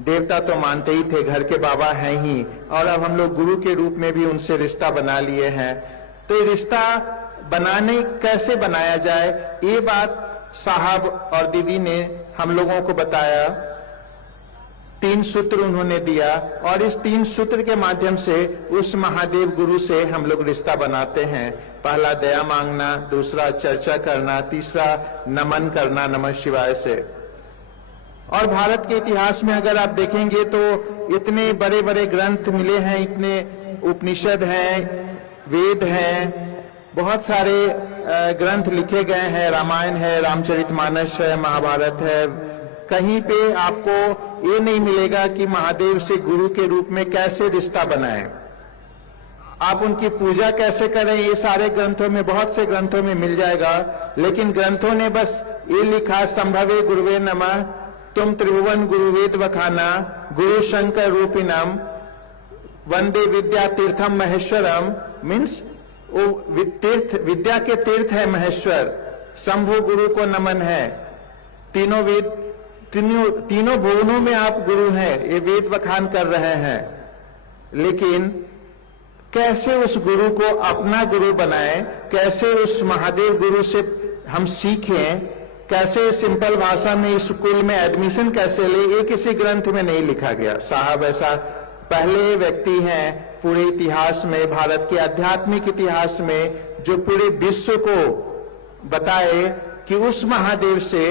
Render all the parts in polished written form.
देवता तो मानते ही थे, घर के बाबा हैं ही, और अब हम लोग गुरु के रूप में भी उनसे रिश्ता बना लिए हैं। तो ये रिश्ता बनाने कैसे बनाया जाए, ये बात साहब और दीदी ने हम लोगों को बताया। 3 सूत्र उन्होंने दिया और इस 3 सूत्र के माध्यम से उस महादेव गुरु से हम लोग रिश्ता बनाते हैं। पहला दया मांगना, दूसरा चर्चा करना, तीसरा नमन करना नमः शिवाय से। और भारत के इतिहास में अगर आप देखेंगे तो इतने बड़े बड़े ग्रंथ मिले हैं, इतने उपनिषद हैं, वेद हैं, बहुत सारे ग्रंथ लिखे गए हैं, रामायण है, रामचरितमानस है, महाभारत है। कहीं पे आपको ये नहीं मिलेगा कि महादेव से गुरु के रूप में कैसे रिश्ता बनाएं, आप उनकी पूजा कैसे करें, ये सारे ग्रंथों में, बहुत से ग्रंथों में मिल जाएगा। लेकिन ग्रंथों ने बस ये लिखा, संभवे गुरुवे नमः, तुम त्रिभुवन गुरुवेद वखाना, गुरु शंकर रूपिणम, वंदे विद्या तीर्थम महेश्वरम। मीन्स वो तीर्थ, विद्या के तीर्थ है महेश्वर, शंभु गुरु को नमन है। तीनों वेद, तीनों भुवनों में आप गुरु हैं, ये वेद बखान कर रहे हैं। लेकिन कैसे उस गुरु को अपना गुरु बनाएं, कैसे उस महादेव गुरु से हम सीखें, कैसे सिंपल भाषा में स्कूल में एडमिशन कैसे ले, ये किसी ग्रंथ में नहीं लिखा गया। साहब ऐसा पहले व्यक्ति हैं पूरे इतिहास में, भारत के आध्यात्मिक इतिहास में, जो पूरे विश्व को बताए कि उस महादेव से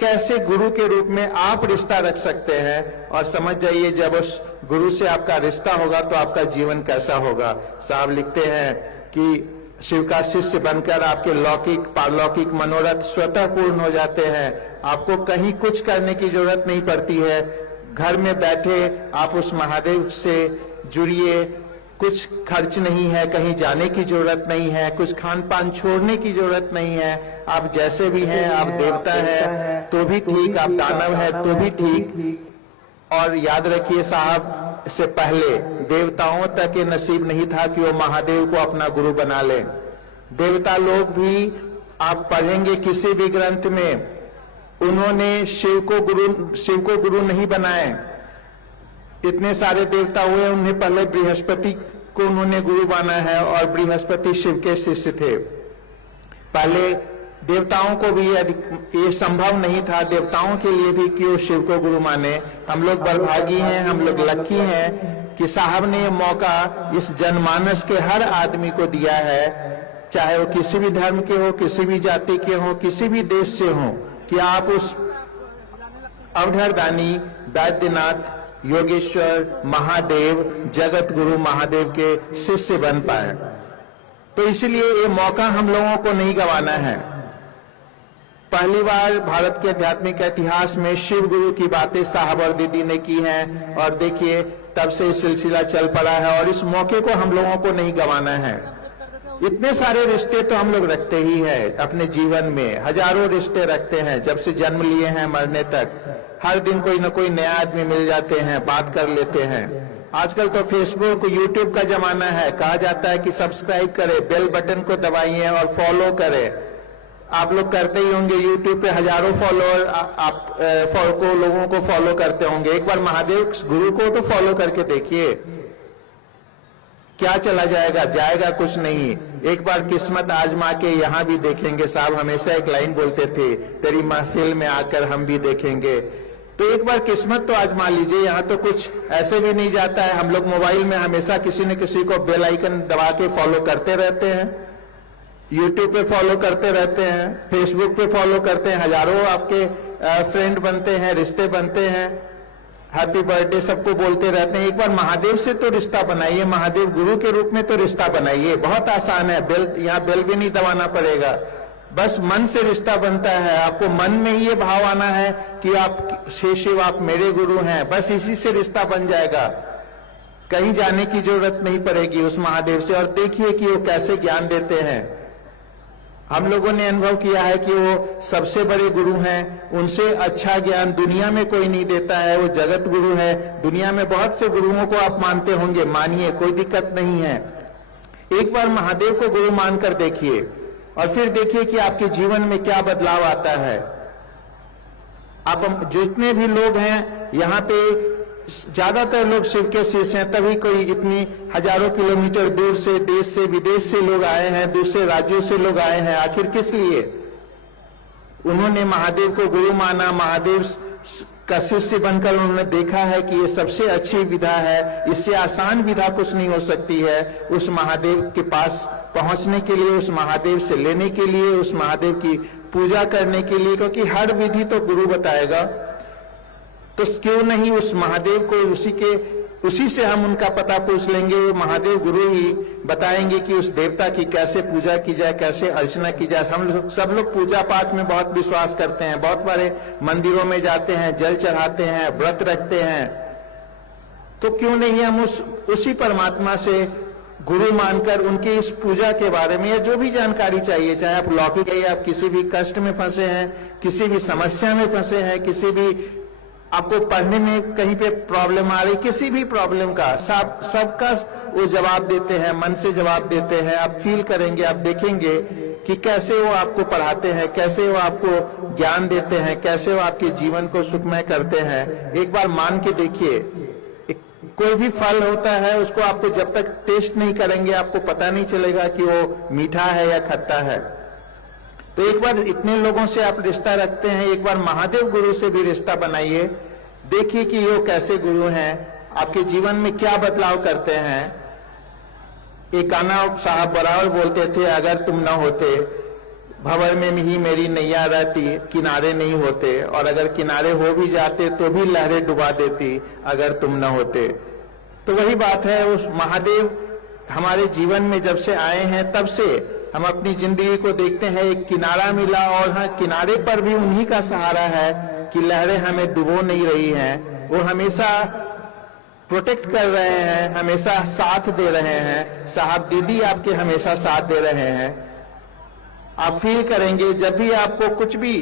कैसे गुरु के रूप में आप रिश्ता रख सकते हैं। और समझ जाइए, जब उस गुरु से आपका रिश्ता होगा तो आपका जीवन कैसा होगा। साहब लिखते हैं कि शिव का शिष्य बनकर आपके लौकिक पारलौकिक मनोरथ स्वतः पूर्ण हो जाते हैं। आपको कहीं कुछ करने की जरूरत नहीं पड़ती है, घर में बैठे आप उस महादेव से जुड़िए, कुछ खर्च नहीं है, कहीं जाने की जरूरत नहीं है, कुछ खान पान छोड़ने की जरूरत नहीं है। आप जैसे भी हैं, आप देवता है तो भी ठीक, आप दानव है तो भी ठीक। और याद रखिए साहब, इससे पहले देवताओं तक ये नसीब नहीं था कि वो महादेव को अपना गुरु बना ले। देवता लोग भी, आप पढ़ेंगे किसी भी ग्रंथ में, उन्होंने शिव को गुरु नहीं बनाए। इतने सारे देवता हुए, उन्हें पहले बृहस्पति को उन्होंने गुरु माना है और बृहस्पति शिव के शिष्य थे। पहले देवताओं को भी ये संभव नहीं था, देवताओं के लिए भी कि वो शिव को गुरु माने। हम लोग बलभागी हैं, हम लोग लक्की हैं कि साहब ने ये मौका इस जनमानस के हर आदमी को दिया है, चाहे वो किसी भी धर्म के हो, किसी भी जाति के हो, किसी भी देश से हो, कि आप उस अवधरदानी वैद्यनाथ योगेश्वर महादेव जगत गुरु महादेव के शिष्य बन पाए। तो इसलिए ये मौका हम लोगों को नहीं गंवाना है। पहली बार भारत के आध्यात्मिक इतिहास में शिव गुरु की बातें साहब और दीदी ने की हैं, और देखिए तब से सिलसिला चल पड़ा है, और इस मौके को हम लोगों को नहीं गंवाना है। इतने सारे रिश्ते तो हम लोग रखते ही हैं अपने जीवन में, हजारों रिश्ते रखते हैं, जब से जन्म लिए हैं मरने तक। हर दिन कोई ना कोई नया आदमी मिल जाते हैं, बात कर लेते हैं। आजकल तो फेसबुक यूट्यूब का जमाना है, कहा जाता है कि सब्सक्राइब करें, बेल बटन को दबाइए और फॉलो करें। आप लोग करते ही होंगे, यूट्यूब पे हजारों फॉलोअर आप लोगों को फॉलो करते होंगे। एक बार महादेव गुरु को तो फॉलो करके देखिए, क्या चला जाएगा, जाएगा कुछ नहीं। एक बार किस्मत आजमा के यहाँ भी देखेंगे। साहब हमेशा एक लाइन बोलते थे, तेरी महफिल में आकर हम भी देखेंगे। तो एक बार किस्मत तो आजमा लीजिए। यहाँ तो कुछ ऐसे भी नहीं जाता है, हम लोग मोबाइल में हमेशा किसी न किसी को बेल आइकन दबा के फॉलो करते रहते हैं, यूट्यूब पे फॉलो करते रहते हैं, फेसबुक पे फॉलो करते हैं, हजारों आपके फ्रेंड बनते हैं, रिश्ते बनते हैं, हैप्पी बर्थडे सबको बोलते रहते हैं। एक बार महादेव से तो रिश्ता बनाइए, महादेव गुरु के रूप में तो रिश्ता बनाइए। बहुत आसान है, यहाँ बेल भी नहीं दबाना पड़ेगा, बस मन से रिश्ता बनता है। आपको मन में ही ये भाव आना है कि आप शिव आप मेरे गुरु हैं, बस इसी से रिश्ता बन जाएगा। कहीं जाने की जरूरत नहीं पड़ेगी उस महादेव से। और देखिए कि वो कैसे ज्ञान देते हैं। हम लोगों ने अनुभव किया है कि वो सबसे बड़े गुरु हैं, उनसे अच्छा ज्ञान दुनिया में कोई नहीं देता है। वो जगत गुरु है। दुनिया में बहुत से गुरुओं को आप मानते होंगे, मानिए, कोई दिक्कत नहीं है। एक बार महादेव को गुरु मानकर देखिए और फिर देखिए कि आपके जीवन में क्या बदलाव आता है। आप जितने भी लोग हैं यहाँ पे ज्यादातर लोग शिव के शिष्य हैं, तभी कोई इतनी हजारों किलोमीटर दूर से, देश से विदेश से लोग आए हैं, दूसरे राज्यों से लोग आए हैं। आखिर किस लिए? उन्होंने महादेव को गुरु माना, महादेव का शिष्य बनकर उन्होंने देखा है कि ये सबसे अच्छी विधा है, इससे आसान विधा कुछ नहीं हो सकती है उस महादेव के पास पहुंचने के लिए, उस महादेव से लेने के लिए, उस महादेव की पूजा करने के लिए, क्योंकि हर विधि तो गुरु बताएगा। तो क्यों नहीं उस महादेव को उसी से हम उनका पता पूछ लेंगे। वो महादेव गुरु ही बताएंगे कि उस देवता की कैसे पूजा की जाए, कैसे अर्चना की जाए। हम सब लोग पूजा पाठ में बहुत विश्वास करते हैं, बहुत बड़े मंदिरों में जाते हैं, जल चढ़ाते हैं, व्रत रखते हैं। तो क्यों नहीं हम उसी परमात्मा से गुरु मानकर उनकी इस पूजा के बारे में या जो भी जानकारी चाहिए, चाहे आप लौकिक है या आप किसी भी कष्ट में फंसे हैं, किसी भी समस्या में फंसे हैं, किसी भी आपको पढ़ने में कहीं पे प्रॉब्लम आ रही, किसी भी प्रॉब्लम का सबका वो जवाब देते हैं, मन से जवाब देते हैं। आप फील करेंगे, आप देखेंगे कि कैसे वो आपको पढ़ाते हैं, कैसे वो आपको ज्ञान देते हैं, कैसे वो आपके जीवन को सुखमय करते हैं। एक बार मान के देखिए, कोई भी फल होता है उसको आपको जब तक टेस्ट नहीं करेंगे आपको पता नहीं चलेगा कि वो मीठा है या खट्टा है। तो एक बार इतने लोगों से आप रिश्ता रखते हैं, एक बार महादेव गुरु से भी रिश्ता बनाइए, देखिए कि वो कैसे गुरु हैं, आपके जीवन में क्या बदलाव करते हैं। एक गाना साहब बराबर बोलते थे, अगर तुम न होते भंवर में ही मेरी नैया रहती, किनारे नहीं होते, और अगर किनारे हो भी जाते तो भी लहरें डुबा देती अगर तुम न होते। तो वही बात है, उस महादेव हमारे जीवन में जब से आए हैं तब से हम अपनी जिंदगी को देखते हैं, एक किनारा मिला, और हाँ, किनारे पर भी उन्हीं का सहारा है कि लहरें हमें डुबो नहीं रही हैं, वो हमेशा प्रोटेक्ट कर रहे हैं, हमेशा साथ दे रहे हैं। साहब दीदी आपके हमेशा साथ दे रहे हैं। आप फील करेंगे जब भी आपको कुछ भी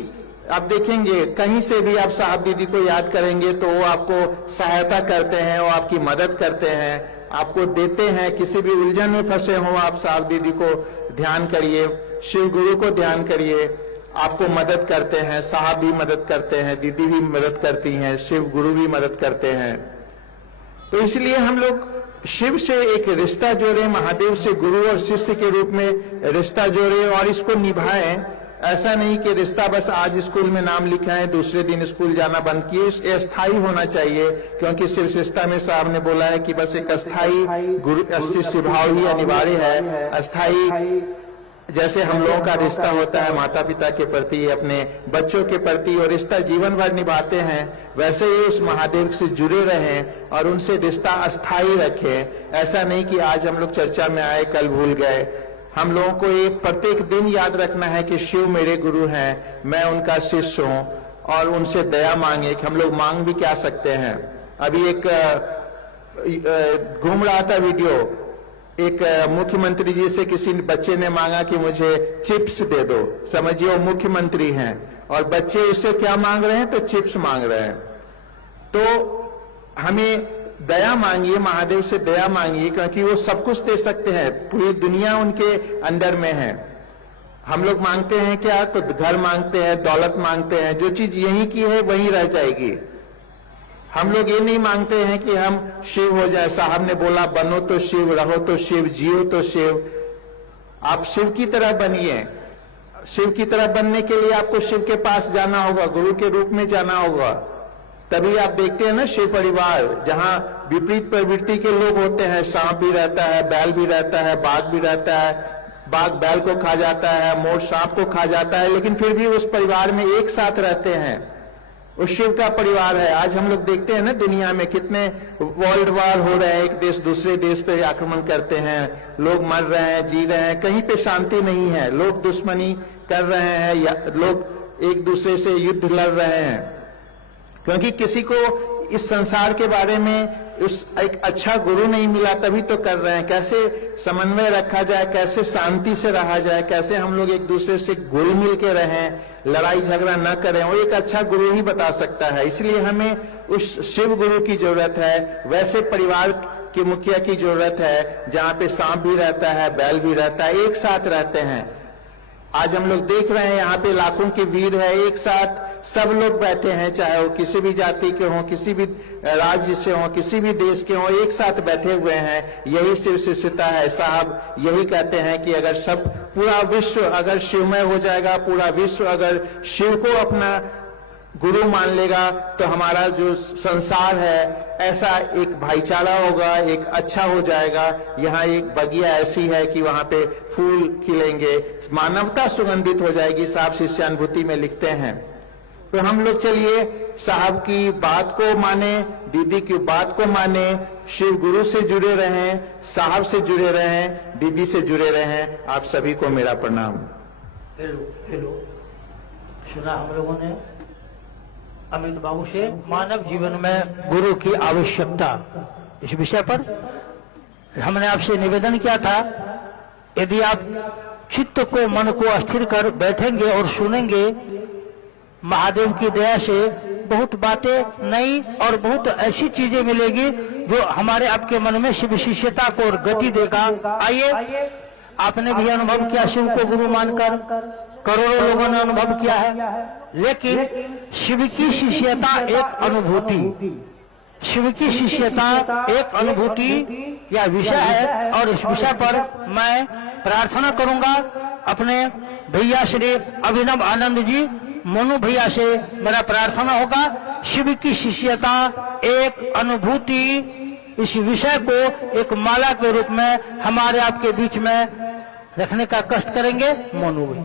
आप देखेंगे, कहीं से भी आप साहब दीदी को याद करेंगे तो वो आपको सहायता करते हैं, वो आपकी मदद करते हैं, आपको देते हैं। किसी भी उलझन में फंसे हो आप साहब दीदी को ध्यान करिए, शिव गुरु को ध्यान करिए, आपको मदद करते हैं। साहब भी मदद करते हैं, दीदी भी मदद करती हैं, शिव गुरु भी मदद करते हैं। तो इसलिए हम लोग शिव से एक रिश्ता जोड़े, महादेव से गुरु और शिष्य के रूप में रिश्ता जोड़े और इसको निभाएं। ऐसा नहीं कि रिश्ता बस आज स्कूल में नाम लिखा है, दूसरे दिन स्कूल जाना बंद किए। ये अस्थायी होना चाहिए, क्योंकि शिव शिष्टा में साहब ने बोला है कि बस एक अस्थायी गुरु शिष्य भाव ही अनिवार्य है। अस्थायी जैसे हम लोगों का रिश्ता होता है माता पिता के प्रति, अपने बच्चों के प्रति, और रिश्ता जीवन भर निभाते हैं, वैसे ही उस महादेव से जुड़े रहें और उनसे रिश्ता अस्थायी रखें। ऐसा नहीं कि आज हम लोग चर्चा में आए कल भूल गए। हम लोगों को ये प्रत्येक दिन याद रखना है कि शिव मेरे गुरु हैं, मैं उनका शिष्य हूं, और उनसे दया मांगे। कि हम लोग मांग भी क्या सकते हैं। अभी एक घूम रहा था वीडियो, एक मुख्यमंत्री जी से किसी बच्चे ने मांगा कि मुझे चिप्स दे दो। समझिए वो मुख्यमंत्री हैं और बच्चे उससे क्या मांग रहे हैं, तो चिप्स मांग रहे हैं। तो हमें दया मांगिए, महादेव से दया मांगिए, क्योंकि वो सब कुछ दे सकते हैं, पूरी दुनिया उनके अंडर में है। हम लोग मांगते हैं क्या, तो घर मांगते हैं, दौलत मांगते हैं, जो चीज यहीं की है वहीं रह जाएगी। हम लोग ये नहीं मांगते हैं कि हम शिव हो जाए। साहब ने बोला बनो तो शिव, रहो तो शिव, जियो तो शिव। आप शिव की तरह बनिए। शिव की तरह बनने के लिए आपको शिव के पास जाना होगा, गुरु के रूप में जाना होगा। तभी आप देखते हैं ना शिव परिवार, जहां विपरीत प्रवृत्ति के लोग होते हैं, सांप भी रहता है, बैल भी रहता है, बाघ भी रहता है, बाघ बैल को खा जाता है, मोर सांप को खा जाता है, लेकिन फिर भी उस परिवार में एक साथ रहते हैं। वो शिव का परिवार है। आज हम लोग देखते हैं ना दुनिया में कितने वर्ल्ड वार हो रहे हैं, एक देश दूसरे देश पे आक्रमण करते हैं, लोग मर रहे हैं, जी रहे हैं, कहीं पे शांति नहीं है, लोग दुश्मनी कर रहे हैं या लोग एक दूसरे से युद्ध लड़ रहे हैं, क्योंकि किसी को इस संसार के बारे में उस एक अच्छा गुरु नहीं मिला, तभी तो कर रहे हैं। कैसे समन्वय रखा जाए, कैसे शांति से रहा जाए, कैसे हम लोग एक दूसरे से घुल मिल के रहें, लड़ाई झगड़ा न करें, वो एक अच्छा गुरु ही बता सकता है। इसलिए हमें उस शिव गुरु की जरूरत है, वैसे परिवार के मुखिया की जरूरत है जहाँ पे सांप भी रहता है, बैल भी रहता है, एक साथ रहते हैं। आज हम लोग देख रहे हैं यहाँ पे लाखों की भीड़ है, एक साथ सब लोग बैठे हैं, चाहे वो किसी भी जाति के हों, किसी भी राज्य से हों, किसी भी देश के हों, एक साथ बैठे हुए हैं। यही शिव शिष्यता है। साहब यही कहते हैं कि अगर सब पूरा विश्व अगर शिवमय हो जाएगा, पूरा विश्व अगर शिव को अपना गुरु मान लेगा, तो हमारा जो संसार है ऐसा एक भाईचारा होगा, एक अच्छा हो जाएगा। यहाँ एक बगिया ऐसी है कि वहां पे फूल खिलेंगे, मानवता सुगंधित हो जाएगी, साहब शिष्यानुभूति में लिखते हैं। तो हम लोग चलिए साहब की बात को माने, दीदी की बात को माने, शिव गुरु से जुड़े रहें, साहब से जुड़े रहें, दीदी से जुड़े रहें। आप सभी को मेरा प्रणाम। हेलो सुना हम लोगों ने अमित बाबू से मानव जीवन में गुरु की आवश्यकता, इस विषय पर हमने आपसे निवेदन किया था, यदि आप चित्त को, मन को स्थिर कर बैठेंगे और सुनेंगे, महादेव की दया से बहुत बातें नई और बहुत ऐसी चीजें मिलेगी जो हमारे आपके मन में शिव शिष्यता को और गति देगा। आइए, आपने भी अनुभव किया शिव को गुरु मानकर, करोड़ों लोगों ने अनुभव किया है। लेकिन शिव की शिष्यता एक अनुभूति, शिव की शिष्यता एक अनुभूति या विषय है। और इस विषय पर मैं प्रार्थना करूंगा अपने भैया श्री अभिनव आनंद जी, मोनू भैया से मेरा प्रार्थना होगा, शिव की शिष्यता एक अनुभूति, इस विषय को एक माला के रूप में हमारे आपके बीच में रखने का कष्ट करेंगे। मोनू भाई।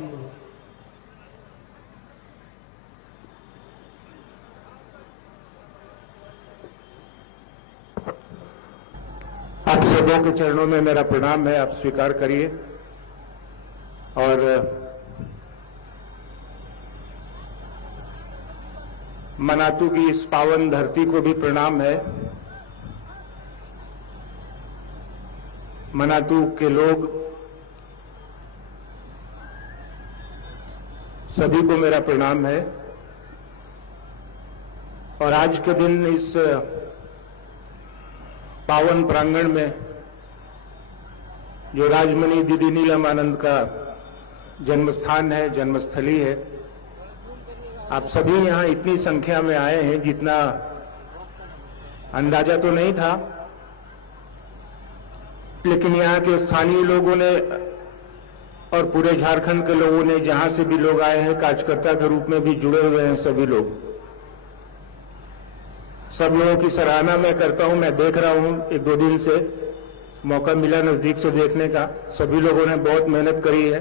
आप सबों के चरणों में मेरा प्रणाम है, आप स्वीकार करिए। और मनातू की इस पावन धरती को भी प्रणाम है। मनातू के लोग सभी को मेरा प्रणाम है। और आज के दिन इस पावन प्रांगण में जो राजमणि दीदी नीलम आनंद का जन्मस्थान है, जन्मस्थली है, आप सभी यहाँ इतनी संख्या में आए हैं जितना अंदाजा तो नहीं था, लेकिन यहाँ के स्थानीय लोगों ने और पूरे झारखंड के लोगों ने, जहां से भी लोग आए हैं, कार्यकर्ता के रूप में भी जुड़े हुए हैं सभी लोग, सब लोगों की सराहना मैं करता हूं। मैं देख रहा हूं, एक दो दिन से मौका मिला नजदीक से देखने का, सभी लोगों ने बहुत मेहनत करी है।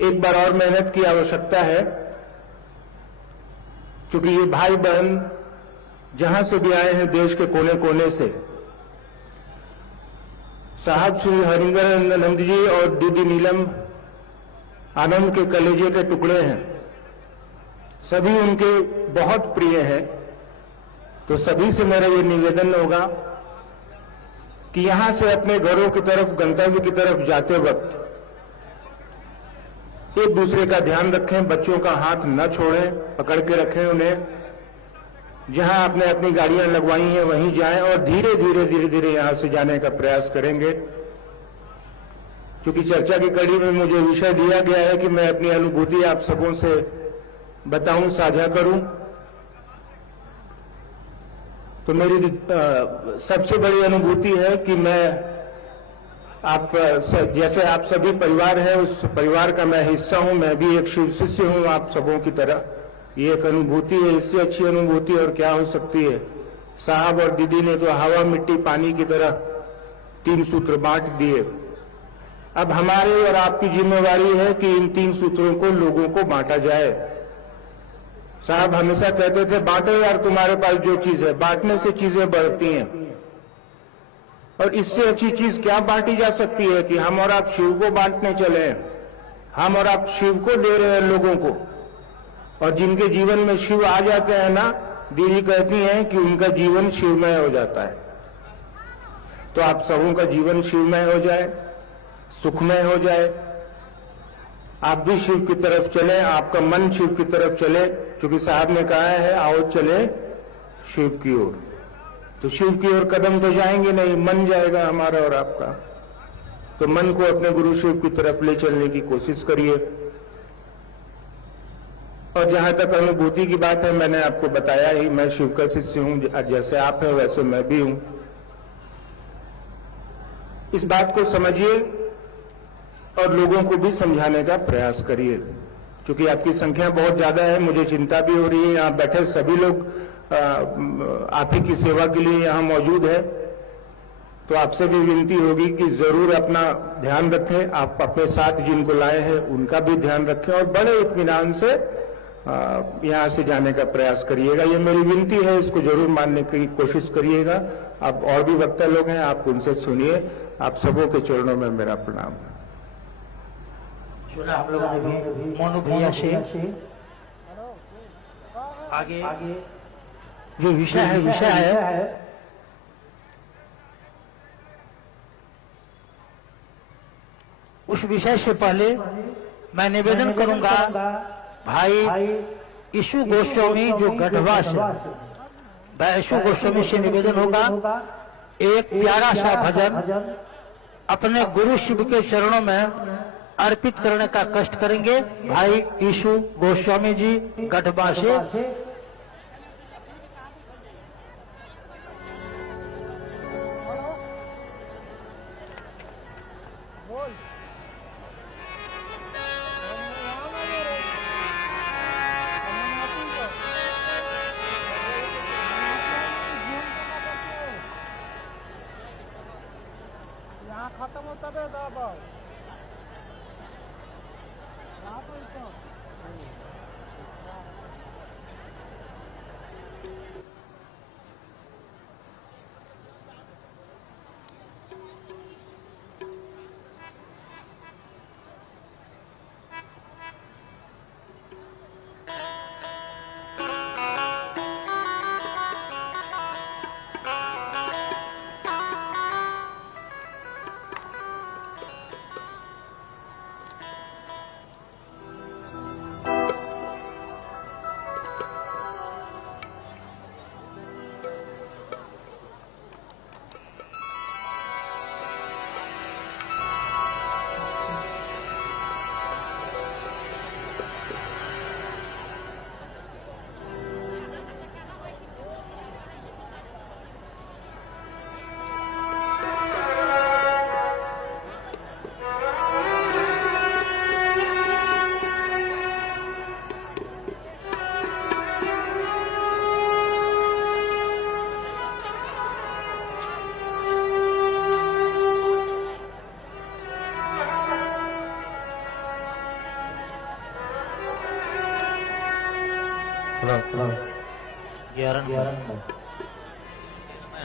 एक बार और मेहनत की आवश्यकता है, क्योंकि ये भाई बहन जहां से भी आए हैं देश के कोने कोने से, साहब श्री हरिंदरानंद जी और दीदी नीलम आनंद के कलेजे के टुकड़े हैं, सभी उनके बहुत प्रिय हैं। तो सभी से मेरा ये निवेदन होगा कि यहां से अपने घरों की तरफ, गंतव्य की तरफ जाते वक्त एक दूसरे का ध्यान रखें, बच्चों का हाथ न छोड़ें, पकड़ के रखें उन्हें। जहां आपने अपनी गाड़ियां लगवाई हैं वहीं जाएं और धीरे धीरे यहां से जाने का प्रयास करेंगे। क्योंकि चर्चा की कड़ी में मुझे विषय दिया गया है कि मैं अपनी अनुभूति आप सबों से बताऊं, साझा करूं। तो मेरी सबसे बड़ी अनुभूति है कि मैं आप जैसे आप सभी परिवार है, उस परिवार का मैं हिस्सा हूं, मैं भी एक शिव शिष्य हूं आप सबों की तरह। ये एक अनुभूति है, इससे अच्छी अनुभूति और क्या हो सकती है। साहब और दीदी ने तो हवा मिट्टी पानी की तरह 3 सूत्र बांट दिए। अब हमारी और आपकी जिम्मेवारी है कि इन 3 सूत्रों को लोगों को बांटा जाए। साहब हमेशा कहते थे, बांटो यार तुम्हारे पास जो चीज है, बांटने से चीजें बढ़ती हैं। और इससे अच्छी चीज क्या बांटी जा सकती है कि हम और आप शिव को बांटने चले हैं। हम और आप शिव को दे रहे हैं लोगों को, और जिनके जीवन में शिव आ जाते हैं ना, दीदी कहती हैं कि उनका जीवन शिवमय हो जाता है। तो आप सबों का जीवन शिवमय हो जाए, सुखमय हो जाए, आप भी शिव की तरफ चले, आपका मन शिव की तरफ चले, क्योंकि साहब ने कहा है आओ चले शिव की ओर। तो शिव की ओर कदम तो जाएंगे नहीं, मन जाएगा हमारा और आपका। तो मन को अपने गुरु शिव की तरफ ले चलने की कोशिश करिए। और जहां तक अनुभूति की बात है, मैंने आपको बताया ही, मैं शिव का शिष्य हूं, जैसे आप हैं वैसे मैं भी हूं। इस बात को समझिए और लोगों को भी समझाने का प्रयास करिए। क्योंकि आपकी संख्या बहुत ज्यादा है, मुझे चिंता भी हो रही है। यहाँ बैठे सभी लोग आप ही की सेवा के लिए यहाँ मौजूद है, तो आपसे भी विनती होगी कि जरूर अपना ध्यान रखें। आप अपने साथ जिनको लाए हैं उनका भी ध्यान रखें और बड़े इत्मीनान से यहाँ से जाने का प्रयास करिएगा। ये मेरी विनती है, इसको जरूर मानने की कोशिश करिएगा। आप और भी वक्ता लोग हैं, आप उनसे सुनिए। आप सबों के चरणों में मेरा प्रणाम। सुना हम लोगों ने भी मोनू भैया से। आगे जो विषय है उस विषय से पहले मैं निवेदन करूंगा भाई यीशु गोस्वामी जो गढ़वा से, भाई यीशु गोस्वामी से निवेदन होगा एक प्यारा सा भजन अपने गुरु शिव के चरणों में अर्पित करने का कष्ट करेंगे। भाई यीशु गोस्वामी जी गढ़वा से। खत्म होता है दाबा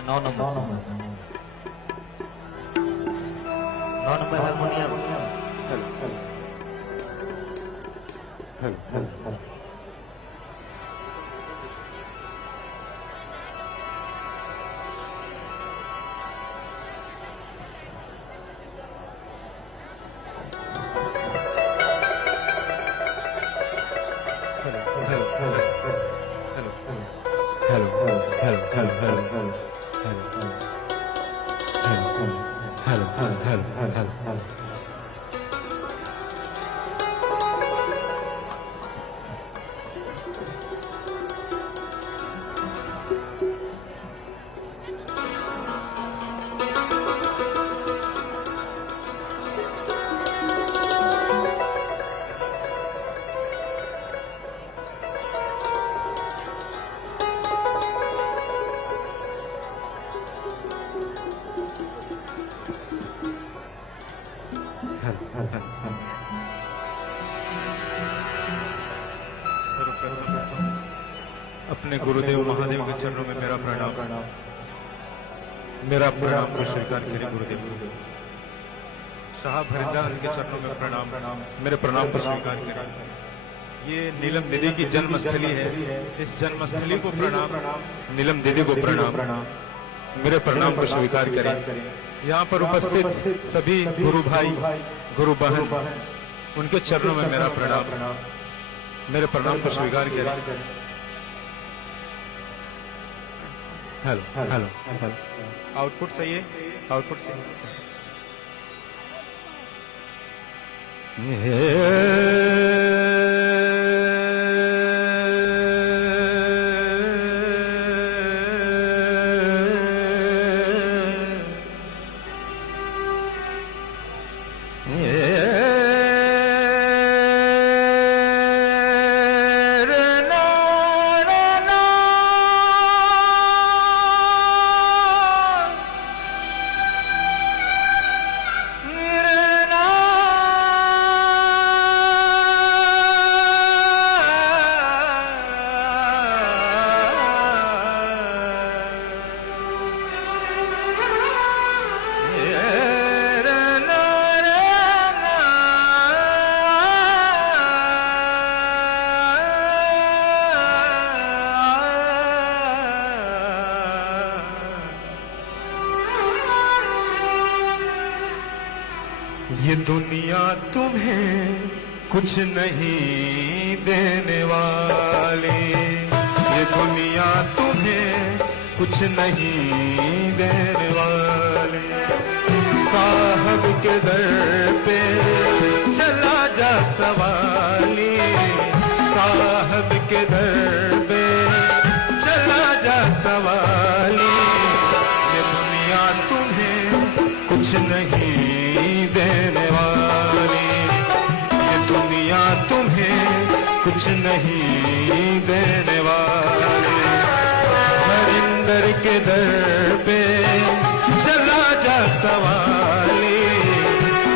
नौ नंबर हारमोनियम। अपने गुरुदेव महादेव के चरणों में मेरा प्रणाम को स्वीकार करें। गुरुदेव साहब हरिंदर के चरणों में प्रणाम, मेरे प्रणाम को स्वीकार करें। ये नीलम दीदी की जन्मस्थली है, इस जन्मस्थली को प्रणाम, नीलम दीदी को प्रणाम, मेरे प्रणाम को स्वीकार करें। यहाँ पर उपस्थित सभी गुरु भाई गुरु बहन उनके चरणों में मेरा प्रणाम, मेरे प्रणाम को स्वीकार करें। हेलो आउटपुट सही है, आउटपुट सही है। ये दुनिया तुम्हें कुछ नहीं देने वाली, ये दुनिया तुम्हें कुछ नहीं देने वाली। साहब के दर पे चला जा सवाली, साहब के दर पे चला जा सवाली। ये दुनिया तुम्हें कुछ नहीं देने वाली, ये दुनिया तुम्हें कुछ नहीं देने वाली। हरिंदर के दर पे चला जा सवाली,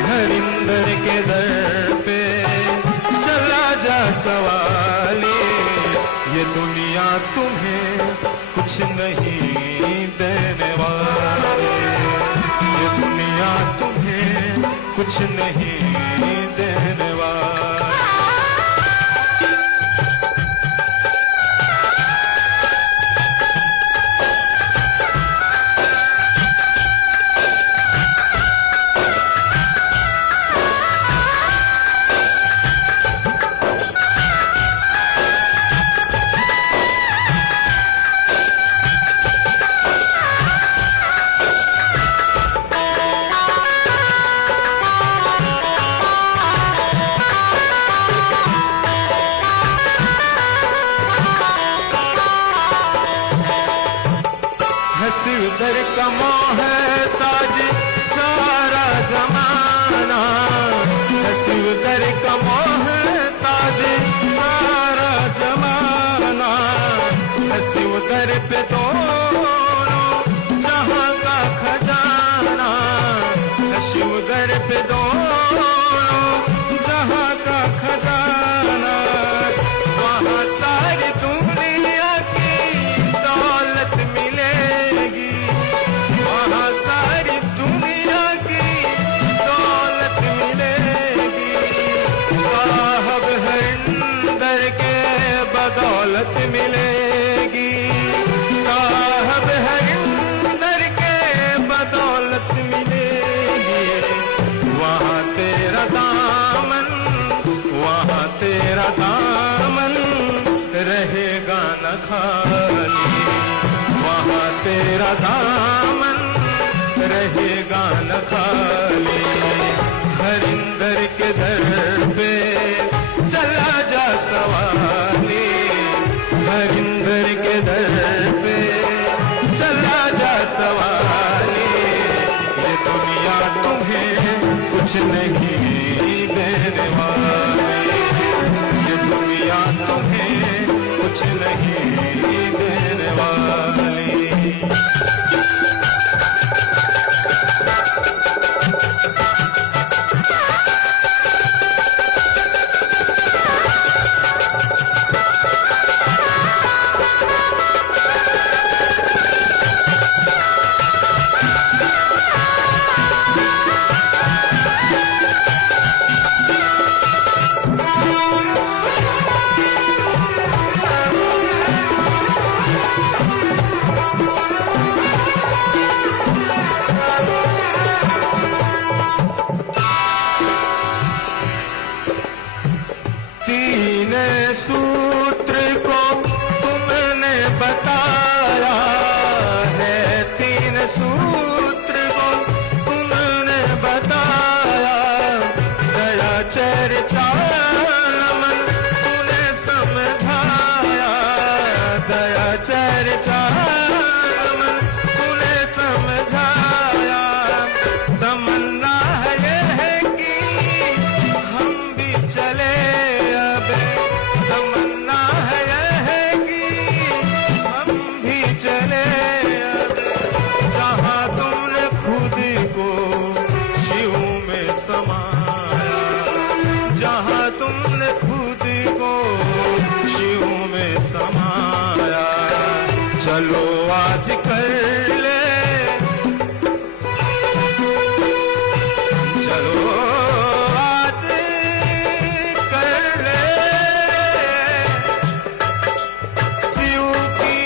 हरिंदर के दर पे चला जा सवाली। ये दुनिया तुम्हें कुछ नहीं देने वाली, ये दुनिया तुम्हें कुछ नहीं देने वाली। हसीदर का मोह ताज सारा जमाना, हसीदर का मोह ताज सारा जमाना। हसीदर पे दोनों जहां का खजाना, हसीदर पे दोनों जहां का खजाना। वहां सारी दुनिया की दौलत मिलेगी, वहां सारी दुनिया की दौलत मिलेगी। साहब हरिंदर के बदौलत मिलेगी, साहब हरिंदर के बदौलत मिलेगी। वहां तेरा दामन, वहां तेरा दामन रहेगा न खाली, वहां तेरा दामन रहेगा न खाली। हरिंदर के दर पे चला जा सवाली, हरिंदर के दर पे चला जा सवाली। ये दुनिया तुम्हें कुछ नहीं देने वाली, ये दुनिया तुम्हें कुछ नहीं देने वाली। तीन सूत्र को तुमने बताया है, तीन सूत्र को तुमने बताया। दया चर्चा नमन तूने समझाया, दया चर्चा नमन तूने समझाया। तमन्ना है कि हम भी चले, तमन्ना है कि हम भी चले। जहां तुमने खुद को शिव में समाया, जहां तुमने खुद को शिव में समाया। चलो आज कर ले, चलो आज कर ले शिव की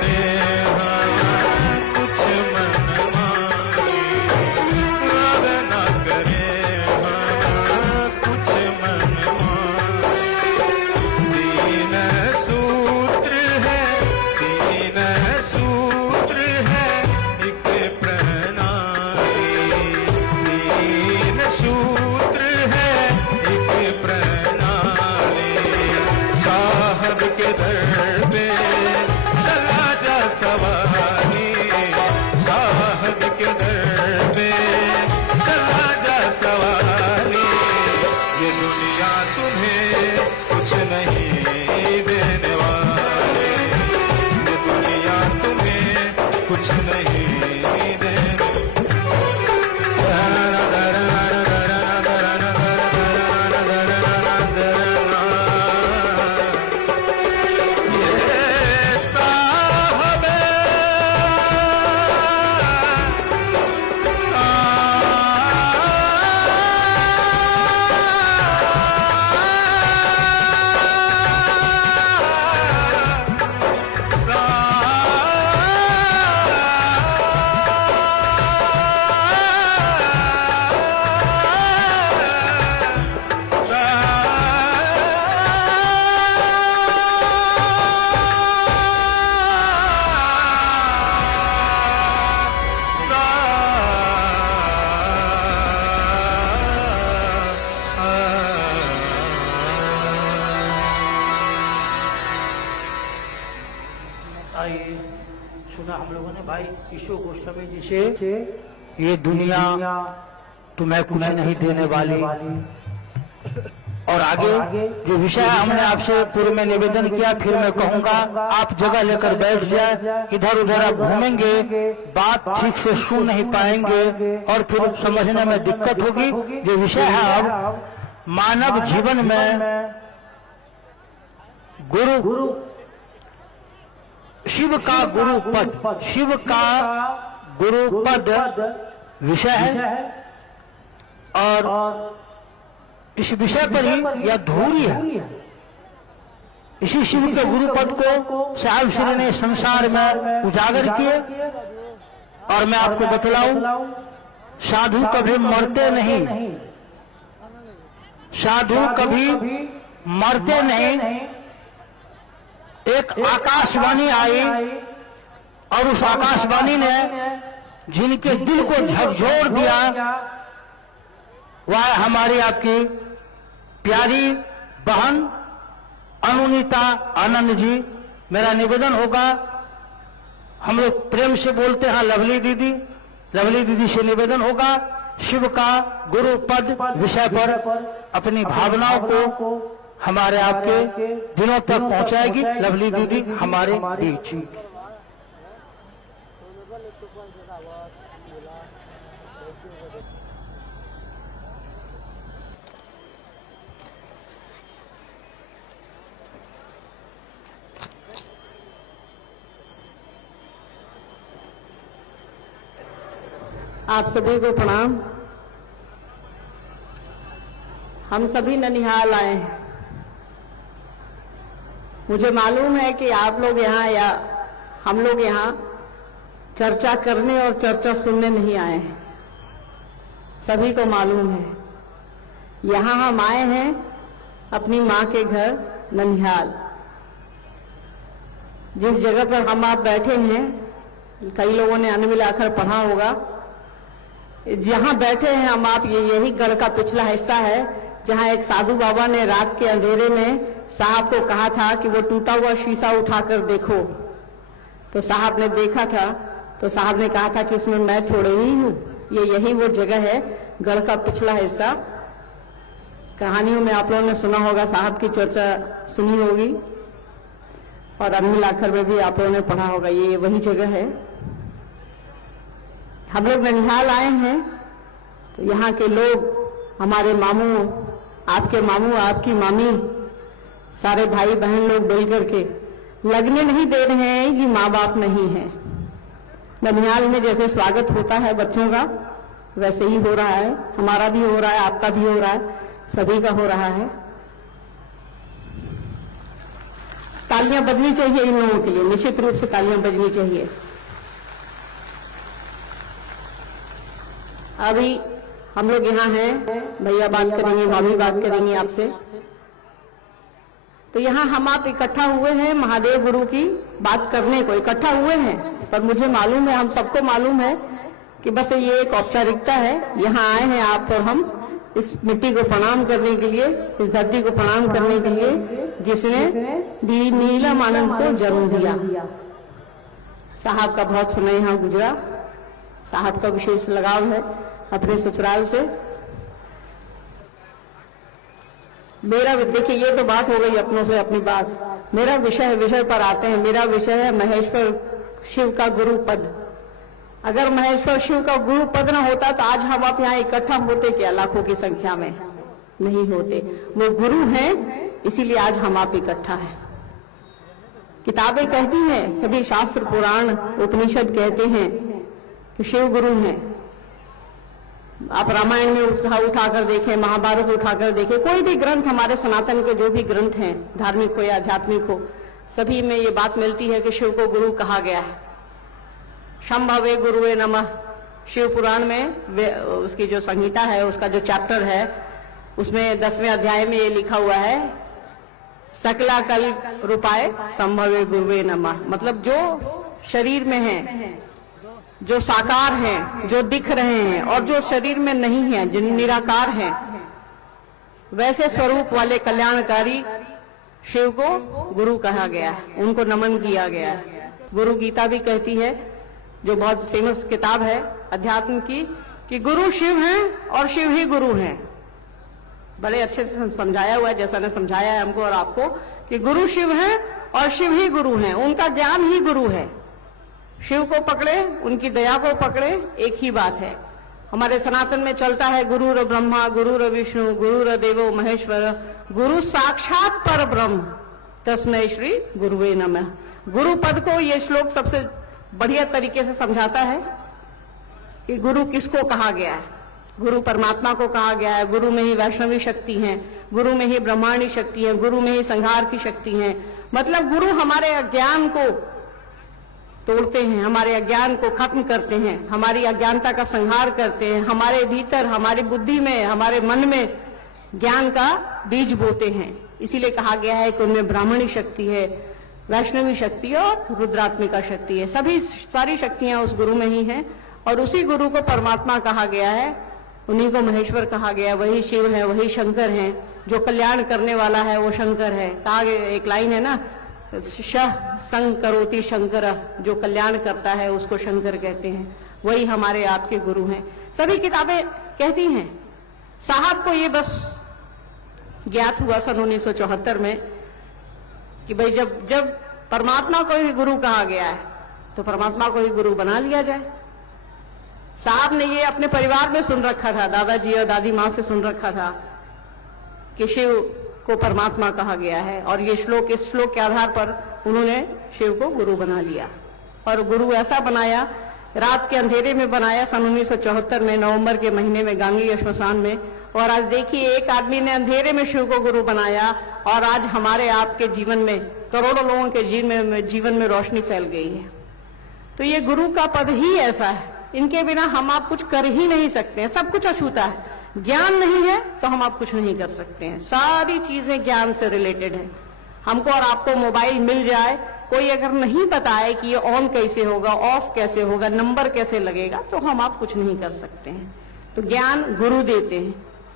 करे हाँ कुछ मन मांगे, याद ना करे हाँ कुछ मन मांगे। तीन सूत्र है, तीन सूत्र है एक प्रणाली, तीन सूत्र है एक प्रणाली। साहब के दर पे चला जा सवारी, साहब के दर पे चला जा सवारी। ये दुनिया तुम्हें कुछ नहीं देने वाली, ये दुनिया तुम्हें कुछ नहीं देने। ये साहब आइए, सुना हम लोगों ने भाई ईशो गोस्वामी जी से, ये दुनिया तुम्हें कुछ नहीं देने वाली। और आगे जो विषय हमने आपसे पूर्व में निवेदन किया, फिर मैं कहूंगा आप जगह लेकर बैठ जाए। इधर उधर आप घूमेंगे, बात ठीक से सुन नहीं पाएंगे और फिर समझने में दिक्कत होगी। जो विषय है अब मानव जीवन में गुरु, शिव का गुरु पद, शिव का गुरु पद विषय है। और इस विषय पर ही यह धूरी है। इसी शिव के गुरु पद को साहिब श्री ने संसार में उजागर किए। और मैं आपको बतलाऊं, साधु कभी मरते नहीं, साधु कभी मरते नहीं। एक आकाशवाणी आई और उस आकाशवाणी ने जिनके दिल को झकझोर दिया वह हमारी आपकी प्यारी बहन अनुनीता आनंद जी। मेरा निवेदन होगा, हम लोग प्रेम से बोलते हैं लवली दीदी, लवली दीदी से निवेदन होगा शिव का गुरु पद विषय पर अपनी भावनाओं को हमारे आपके दिलों तक पहुंचाएगी लवली दीदी हमारे बीच। आप सभी को प्रणाम। हम सभी ननिहाल आए हैं। मुझे मालूम है कि आप लोग यहाँ या हम लोग यहाँ चर्चा करने और चर्चा सुनने नहीं आए हैं, सभी को मालूम है। यहाँ हम आए हैं अपनी माँ के घर ननिहाल। जिस जगह पर हम आप बैठे हैं, कई लोगों ने अन्न मिलाकर पढ़ा होगा, जहाँ बैठे हैं हम आप, यही गढ़ का पिछला हिस्सा है जहाँ एक साधु बाबा ने रात के अंधेरे में साहब को कहा था कि वो टूटा हुआ शीशा उठाकर देखो। तो साहब ने देखा था, तो साहब ने कहा था कि इसमें मैं थोड़े ही हूँ, यही वो जगह है, गढ़ का पिछला हिस्सा। कहानियों में आप लोगों ने सुना होगा, साहब की चर्चा सुनी होगी और अन्न आखिर में भी आप लोगों ने पढ़ा होगा, ये वही जगह है। हम लोग ननिहाल आए हैं तो यहाँ के लोग, हमारे मामू, आपके मामू, आपकी मामी, सारे भाई बहन लोग मिल करके लगने नहीं दे रहे हैं कि माँ बाप नहीं है। ननिहाल में जैसे स्वागत होता है बच्चों का, वैसे ही हो रहा है, हमारा भी हो रहा है, आपका भी हो रहा है, सभी का हो रहा है। तालियां बजनी चाहिए इन लोगों के लिए, निश्चित रूप से तालियां बजनी चाहिए। अभी हम लोग यहाँ हैं, भैया बात करेंगे, भाभी बात करेंगी आपसे। तो यहाँ हम आप इकट्ठा हुए हैं महादेव गुरु की बात करने को इकट्ठा हुए हैं, पर मुझे मालूम है, हम सबको मालूम है कि बस ये एक औपचारिकता है। यहाँ आए हैं आप और हम इस मिट्टी को प्रणाम करने के लिए, इस धरती को प्रणाम करने के लिए जिसने दी नीलम आनंद को जन्म दिया। साहब का बहुत समय यहाँ गुजरा, साहब का विशेष लगाव है अपने ससुराल से। मेरा देखिए, ये तो बात हो गई अपनों से अपनी बात। मेरा विषय पर आते हैं। मेरा विषय है महेश्वर शिव का गुरु पद। अगर महेश्वर शिव का गुरु पद न होता तो आज हम आप यहाँ इकट्ठा होते क्या, लाखों की संख्या में नहीं होते। वो गुरु हैं, इसीलिए आज हम आप इकट्ठा हैं। किताबें कहती हैं, सभी शास्त्र पुराण उपनिषद कहते हैं कि शिव गुरु हैं। आप रामायण में उठाकर देखें, महाभारत उठाकर देखें, कोई भी ग्रंथ, हमारे सनातन के जो भी ग्रंथ हैं, धार्मिक हो या आध्यात्मिक हो, सभी में ये बात मिलती है कि शिव को गुरु कहा गया है। शंभवे गुरुवे नमः, शिव पुराण में उसकी जो संहिता है, उसका जो चैप्टर है, उसमें 10वें अध्याय में ये लिखा हुआ है, सकला कल रूपाय संभवे गुरुवे नमः। मतलब जो शरीर में है, जो साकार हैं, जो दिख रहे हैं, और जो शरीर में नहीं है, जिन निराकार हैं, वैसे स्वरूप वाले कल्याणकारी शिव को गुरु कहा गया है, उनको नमन किया गया है। गुरु गीता भी कहती है, जो बहुत फेमस किताब है अध्यात्म की, कि गुरु शिव हैं और शिव ही गुरु हैं। बड़े अच्छे से समझाया हुआ है, जैसा ने समझाया है हमको और आपको, कि गुरु शिव हैं और शिव ही गुरु हैं। उनका ज्ञान ही गुरु है। शिव को पकड़े, उनकी दया को पकड़े, एक ही बात है। हमारे सनातन में चलता है गुरुर ब्रह्मा गुरुर विष्णु गुरुर देवो महेश्वर गुरु साक्षात पर ब्रह्म तस्मै श्री गुरुवे नमः। गुरु पद को ये श्लोक सबसे बढ़िया तरीके से समझाता है कि गुरु किसको कहा गया है। गुरु परमात्मा को कहा गया है। गुरु में ही वैष्णवी शक्ति है, गुरु में ही ब्रह्मांडी शक्ति है, गुरु में ही संहार की शक्ति है। मतलब गुरु हमारे अज्ञान को तोड़ते हैं, हमारे अज्ञान को खत्म करते हैं, हमारी अज्ञानता का संहार करते हैं, हमारे भीतर, हमारी बुद्धि में, हमारे मन में ज्ञान का बीज बोते हैं। इसीलिए कहा गया है कि उनमें ब्राह्मणी शक्ति है, वैष्णवी शक्ति और रुद्रात्मिका शक्ति है। सारी शक्तियां उस गुरु में ही हैं और उसी गुरु को परमात्मा कहा गया है, उन्हीं को महेश्वर कहा गया। वही शिव है, वही शंकर है, जो कल्याण करने वाला है वो शंकर है। कहा गया, एक लाइन है ना, शह संग करोति शंकर, जो कल्याण करता है उसको शंकर कहते हैं। वही हमारे आपके गुरु हैं। सभी किताबें कहती हैं। साहब को ये बस ज्ञात हुआ सन 1974 में कि भाई जब परमात्मा को ही गुरु कहा गया है तो परमात्मा को ही गुरु बना लिया जाए। साहब ने ये अपने परिवार में सुन रखा था, दादाजी और दादी माँ से सुन रखा था कि शिव को परमात्मा कहा गया है, और ये श्लोक, इस श्लोक के आधार पर उन्होंने शिव को गुरु बना लिया। और गुरु ऐसा बनाया, रात के अंधेरे में बनाया सन 1974 में, नवंबर के महीने में गांगी श्मशान में। और आज देखिए, एक आदमी ने अंधेरे में शिव को गुरु बनाया और आज हमारे आपके जीवन में, करोड़ों लोगों के जीवन में रोशनी फैल गई है। तो ये गुरु का पद ही ऐसा है, इनके बिना हम आप कुछ कर ही नहीं सकते हैं। सब कुछ अछूता है, ज्ञान नहीं है तो हम आप कुछ नहीं कर सकते हैं। सारी चीजें ज्ञान से रिलेटेड है। हमको और आपको मोबाइल मिल जाए, कोई अगर नहीं बताए कि ये ऑन कैसे होगा, ऑफ कैसे होगा, नंबर कैसे लगेगा, तो हम आप कुछ नहीं कर सकते हैं। तो ज्ञान गुरु देते हैं।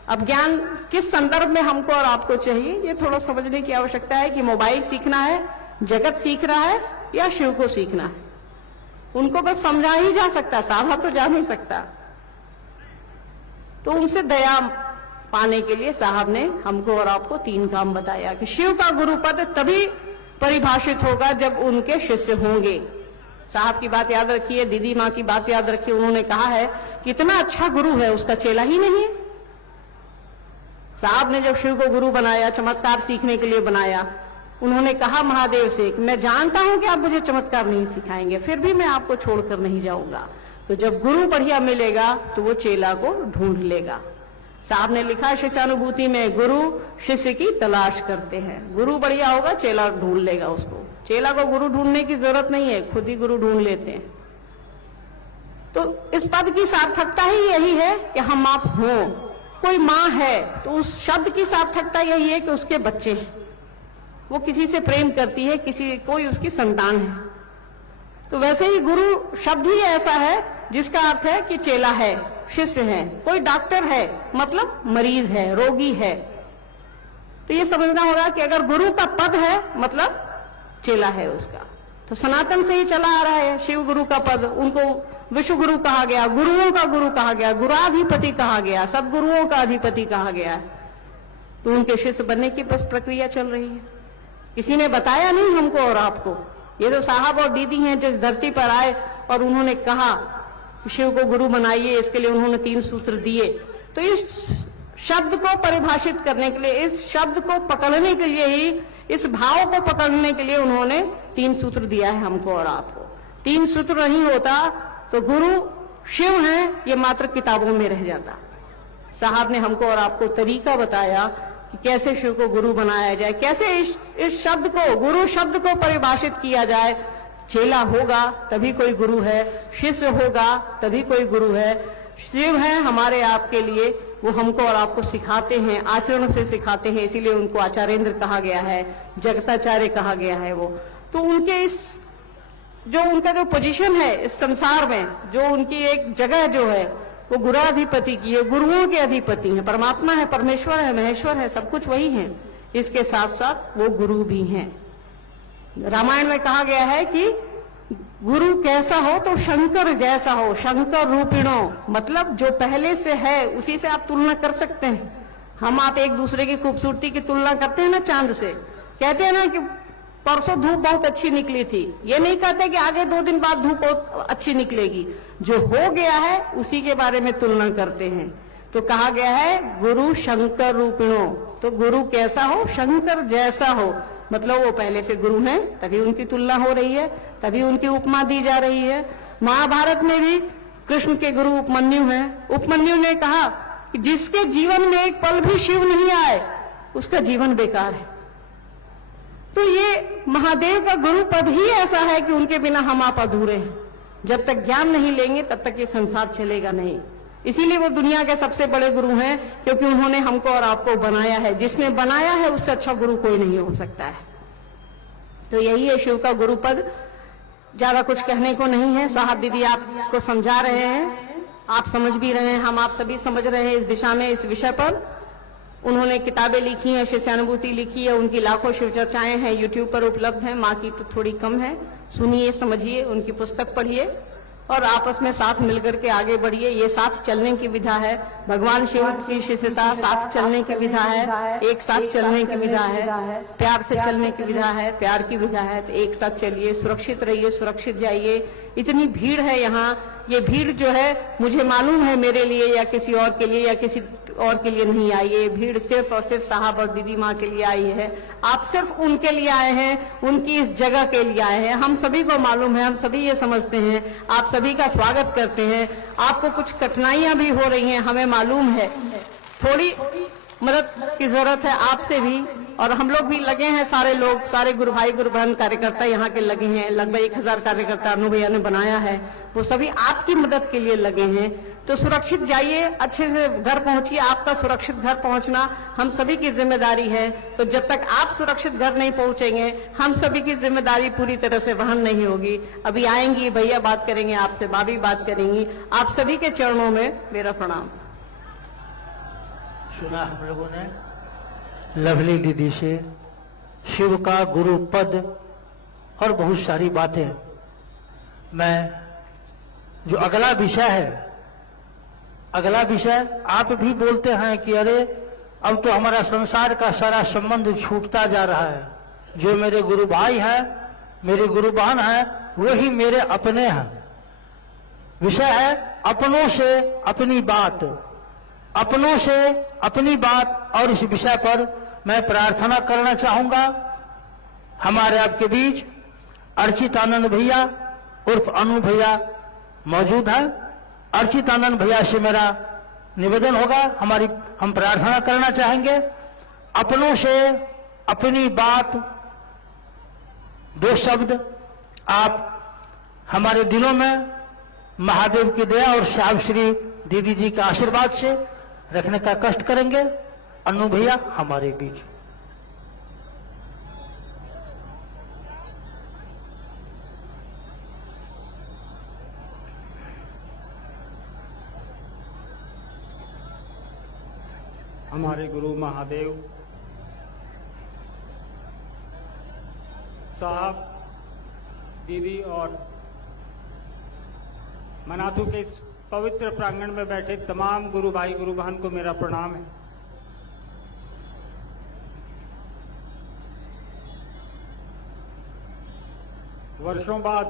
अब ज्ञान किस संदर्भ में हमको और आपको चाहिए, ये थोड़ा समझने की आवश्यकता है कि मोबाइल सीखना है, जगत सीख रहा है, या शिव को सीखना है। उनको बस समझा ही जा सकता, साधा तो जा नहीं सकता। तो उनसे दया पाने के लिए साहब ने हमको और आपको 3 काम बताया कि शिव का गुरु पद तभी परिभाषित होगा जब उनके शिष्य होंगे। साहब की बात याद रखिए, दीदी माँ की बात याद रखिए। उन्होंने कहा है कि इतना अच्छा गुरु है, उसका चेला ही नहीं है। साहब ने जब शिव को गुरु बनाया, चमत्कार सीखने के लिए बनाया, उन्होंने कहा महादेव से कि मैं जानता हूं कि आप मुझे चमत्कार नहीं सिखाएंगे, फिर भी मैं आपको छोड़कर नहीं जाऊंगा। तो जब गुरु बढ़िया मिलेगा तो वो चेला को ढूंढ लेगा। साहब ने लिखा शिष्यानुभूति में गुरु शिष्य की तलाश करते हैं। गुरु बढ़िया होगा, चेला ढूंढ लेगा उसको। चेला को गुरु ढूंढने की जरूरत नहीं है, खुद ही गुरु ढूंढ लेते हैं। तो इस पद की सार्थकता ही यही है कि हम आप हों। कोई माँ है तो उस शब्द की सार्थकता यही है कि उसके बच्चे हैं, वो किसी से प्रेम करती है, कोई उसकी संतान है। तो वैसे ही गुरु शब्द ही ऐसा है जिसका अर्थ है कि चेला है, शिष्य है। कोई डॉक्टर है मतलब मरीज है, रोगी है। तो ये समझना होगा कि अगर गुरु का पद है मतलब चेला है उसका। तो सनातन से ही चला आ रहा है शिव गुरु का पद। उनको विश्व गुरु कहा गया, गुरुओं का गुरु कहा गया, गुराधिपति कहा गया, सदगुरुओं का अधिपति कहा गया। तो उनके शिष्य बनने की बस प्रक्रिया चल रही है। किसी ने बताया नहीं हमको और आपको। ये तो साहब और दीदी हैं जो इस धरती पर आए और उन्होंने कहा कि शिव को गुरु बनाइए, इसके लिए उन्होंने 3 सूत्र दिए। तो इस शब्द को परिभाषित करने के लिए, इस शब्द को पकड़ने के लिए ही, इस भाव को पकड़ने के लिए उन्होंने 3 सूत्र दिया है हमको और आपको। 3 सूत्र नहीं होता तो गुरु शिव हैं ये मात्र किताबों में रह जाता। साहब ने हमको और आपको तरीका बताया कि कैसे शिव को गुरु बनाया जाए, कैसे इस शब्द को, गुरु शब्द को परिभाषित किया जाए। चेला होगा तभी कोई गुरु है, शिष्य होगा तभी कोई गुरु है। शिव है हमारे आपके लिए, वो हमको और आपको सिखाते हैं, आचरण से सिखाते हैं, इसीलिए उनको आचार्येंद्र कहा गया है, जगताचार्य कहा गया है। वो तो उनके उनका जो पोजीशन है इस संसार में, जो उनकी एक जगह जो है वो गुराधिपति की है, गुरुओं के अधिपति हैं। परमात्मा है, परमेश्वर है, महेश्वर है, सब कुछ वही है। इसके साथ साथ वो गुरु भी हैं। रामायण में कहा गया है कि गुरु कैसा हो तो शंकर जैसा हो, शंकर रूपिणो, मतलब जो पहले से है उसी से आप तुलना कर सकते हैं। हम आप एक दूसरे की खूबसूरती की तुलना करते हैं ना चांद से। कहते हैं ना कि परसों धूप बहुत अच्छी निकली थी, ये नहीं कहते कि आगे 2 दिन बाद धूप बहुत अच्छी निकलेगी। जो हो गया है उसी के बारे में तुलना करते हैं। तो कहा गया है गुरु शंकर रूपिणो, तो गुरु कैसा हो, शंकर जैसा हो, मतलब वो पहले से गुरु हैं तभी उनकी तुलना हो रही है, तभी उनकी उपमा दी जा रही है। महाभारत में भी कृष्ण के गुरु उपमन्यु हैं। उपमन्यु ने कहा कि जिसके जीवन में एक पल भी शिव नहीं आए उसका जीवन बेकार है। तो ये महादेव का गुरु पद ही ऐसा है कि उनके बिना हम आप अधूरे हैं। जब तक ज्ञान नहीं लेंगे तब तक ये संसार चलेगा नहीं। इसीलिए वो दुनिया के सबसे बड़े गुरु हैं, क्योंकि उन्होंने हमको और आपको बनाया है। जिसने बनाया है उससे अच्छा गुरु कोई नहीं हो सकता है। तो यही है शिव का गुरु पद। ज्यादा कुछ कहने को नहीं है। साहब दीदी आपको समझा रहे हैं, आप समझ भी रहे हैं, हम आप सभी समझ रहे हैं इस दिशा में, इस विषय पर। उन्होंने किताबें लिखी हैं, शिष्यानुभूति लिखी है, उनकी लाखों शिव चर्चाएं हैं, यूट्यूब पर उपलब्ध हैं। माँ की तो थोड़ी कम है। सुनिए, समझिए, उनकी पुस्तक पढ़िए और आपस में साथ मिलकर के आगे बढ़िए। ये साथ चलने की विधा है। भगवान शिव की शिष्यता साथ चलने की विधा है, एक साथ चलने की विधा है, प्यार से चलने की विधा है, प्यार की विधा है। तो एक साथ चलिए, सुरक्षित रहिए, सुरक्षित जाइए। इतनी भीड़ है यहाँ, ये भीड़ जो है मुझे मालूम है मेरे लिए या किसी और के लिए या किसी और के लिए नहीं आई। ये भीड़ सिर्फ और सिर्फ साहब और दीदी माँ के लिए आई है। आप सिर्फ उनके लिए आए हैं, उनकी इस जगह के लिए आए हैं। हम सभी को मालूम है, हम सभी ये समझते हैं, आप सभी का स्वागत करते हैं। आपको कुछ कठिनाइयां भी हो रही हैं, हमें मालूम है। थोड़ी मदद की जरूरत है आपसे भी, और हम लोग भी लगे हैं, सारे लोग, सारे गुरु भाई गुरु बहन कार्यकर्ता यहाँ के लगे हैं। लगभग 1000 कार्यकर्ता अनु भैया ने बनाया है, वो सभी आपकी मदद के लिए लगे हैं। तो सुरक्षित जाइए, अच्छे से घर पहुंचिए। आपका सुरक्षित घर पहुंचना हम सभी की जिम्मेदारी है। तो जब तक आप सुरक्षित घर नहीं पहुंचेंगे, हम सभी की जिम्मेदारी पूरी तरह से वहन नहीं होगी। अभी आएंगी भैया, बात करेंगे आपसे, भाभी बात करेंगी। आप सभी के चरणों में मेरा प्रणाम। सुना हम लोगों ने लवली दीदी से शिव का गुरु पद और बहुत सारी बातें। मैं जो अगला विषय है, अगला विषय आप भी बोलते हैं कि अरे अब तो हमारा संसार का सारा संबंध छूटता जा रहा है। जो मेरे गुरु भाई हैं, मेरे गुरु बहन हैं, वही मेरे अपने हैं। विषय है अपनों से अपनी बात, अपनों से अपनी बात। और इस विषय पर मैं प्रार्थना करना चाहूंगा। हमारे आपके बीच अर्चित आनंद भैया उर्फ अनु भैया मौजूद है। अर्चित आनंद भैया से मेरा निवेदन होगा, हम प्रार्थना करना चाहेंगे। अपनों से अपनी बात, दो शब्द आप हमारे दिलों में महादेव की दया और साहब श्री दीदी जी के आशीर्वाद से रखने का कष्ट करेंगे। अनु भैया हमारे बीच। हमारे गुरु महादेव साहब, दीदी और मनाथू के इस पवित्र प्रांगण में बैठे तमाम गुरु भाई गुरु बहन को मेरा प्रणाम है। वर्षों बाद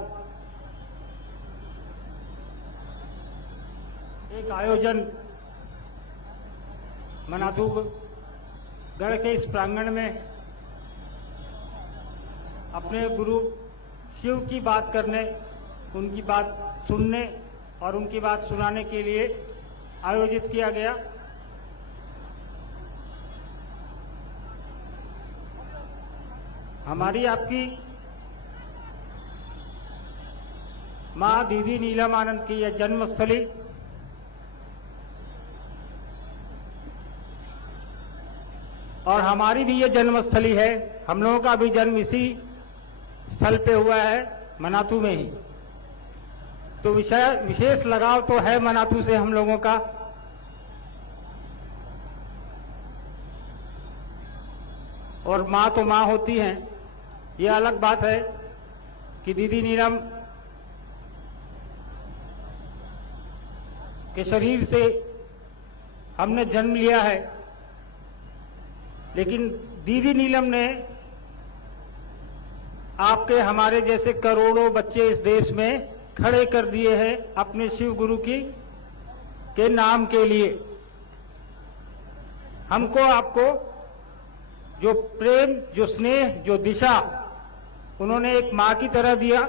एक आयोजन मनाथू गढ़ के इस प्रांगण में अपने गुरु शिव की बात करने, उनकी बात सुनने और उनकी बात सुनाने के लिए आयोजित किया गया। हमारी आपकी मां दीदी नीलम आनंद की यह जन्मस्थली और हमारी भी ये जन्मस्थली है। हम लोगों का भी जन्म इसी स्थल पे हुआ है, मनाथू में ही। तो विशेष लगाव तो है मनाथू से हम लोगों का। और माँ तो माँ होती हैं। ये अलग बात है कि दीदी नीलम के शरीर से हमने जन्म लिया है, लेकिन दीदी नीलम ने आपके हमारे जैसे करोड़ों बच्चे इस देश में खड़े कर दिए हैं अपने शिव गुरु के नाम के लिए। हमको आपको जो प्रेम, जो स्नेह, जो दिशा उन्होंने एक मां की तरह दिया,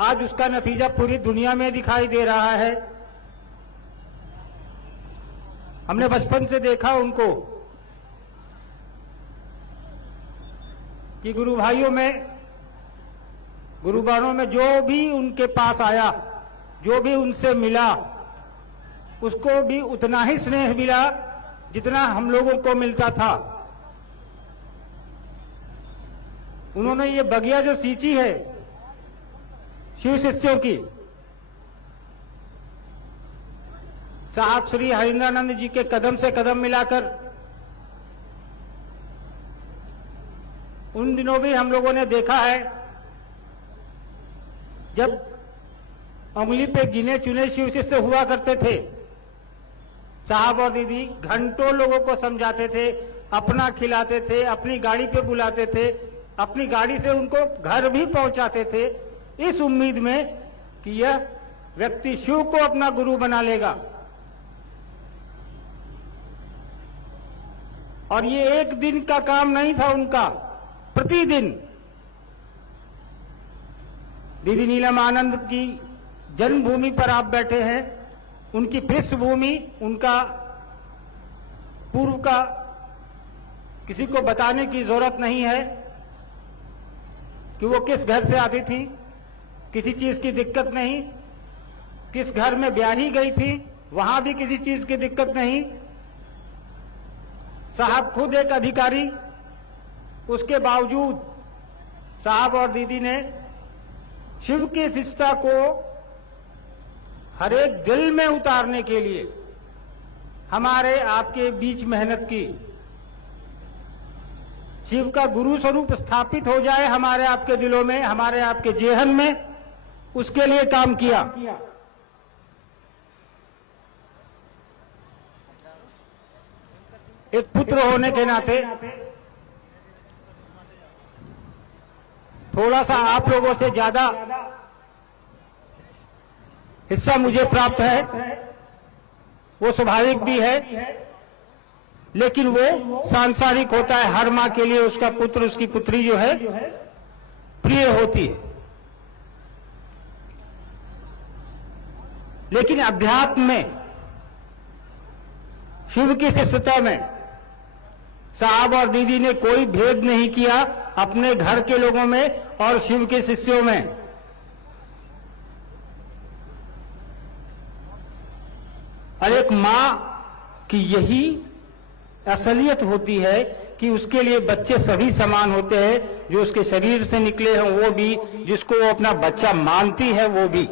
आज उसका नतीजा पूरी दुनिया में दिखाई दे रहा है। हमने बचपन से देखा उनको कि गुरु भाइयों में, गुरु बहनों में जो भी उनके पास आया, जो भी उनसे मिला, उसको भी उतना ही स्नेह मिला जितना हम लोगों को मिलता था। उन्होंने ये बगिया जो सींची है शिव शिष्यों की, साहब श्री हरिंद्रानंद जी के कदम से कदम मिलाकर, उन दिनों भी हम लोगों ने देखा है जब उंगली पे गिने चुने शिव शिष्य हुआ करते थे। साहब और दीदी घंटों लोगों को समझाते थे, अपना खिलाते थे, अपनी गाड़ी पे बुलाते थे, अपनी गाड़ी से उनको घर भी पहुंचाते थे, इस उम्मीद में कि यह व्यक्ति शिव को अपना गुरु बना लेगा। और ये एक दिन का काम नहीं था उनका, प्रतिदिन दीदी नीलम आनंद की जन्मभूमि पर आप बैठे हैं। उनकी पृष्ठभूमि, उनका पूर्व का किसी को बताने की जरूरत नहीं है कि वो किस घर से आती थी, किसी चीज की दिक्कत नहीं, किस घर में ब्याही गई थी, वहां भी किसी चीज की दिक्कत नहीं। साहब खुद एक अधिकारी, उसके बावजूद साहब और दीदी ने शिव की शिष्टता को हर एक दिल में उतारने के लिए हमारे आपके बीच मेहनत की। शिव का गुरु स्वरूप स्थापित हो जाए हमारे आपके दिलों में, हमारे आपके जेहन में, उसके लिए काम किया। एक पुत्र होने के नाते थोड़ा सा आप लोगों से ज्यादा हिस्सा मुझे प्राप्त है, वो स्वाभाविक भी है, लेकिन वो सांसारिक होता है। हर मां के लिए उसका पुत्र, उसकी पुत्री जो है प्रिय होती है। लेकिन अध्यात्म में शिव की शिष्यता में साहब और दीदी ने कोई भेद नहीं किया अपने घर के लोगों में और शिव के शिष्यों में। और एक मां की यही असलियत होती है कि उसके लिए बच्चे सभी समान होते हैं, जो उसके शरीर से निकले हैं वो भी, जिसको वो अपना बच्चा मानती है वो भी।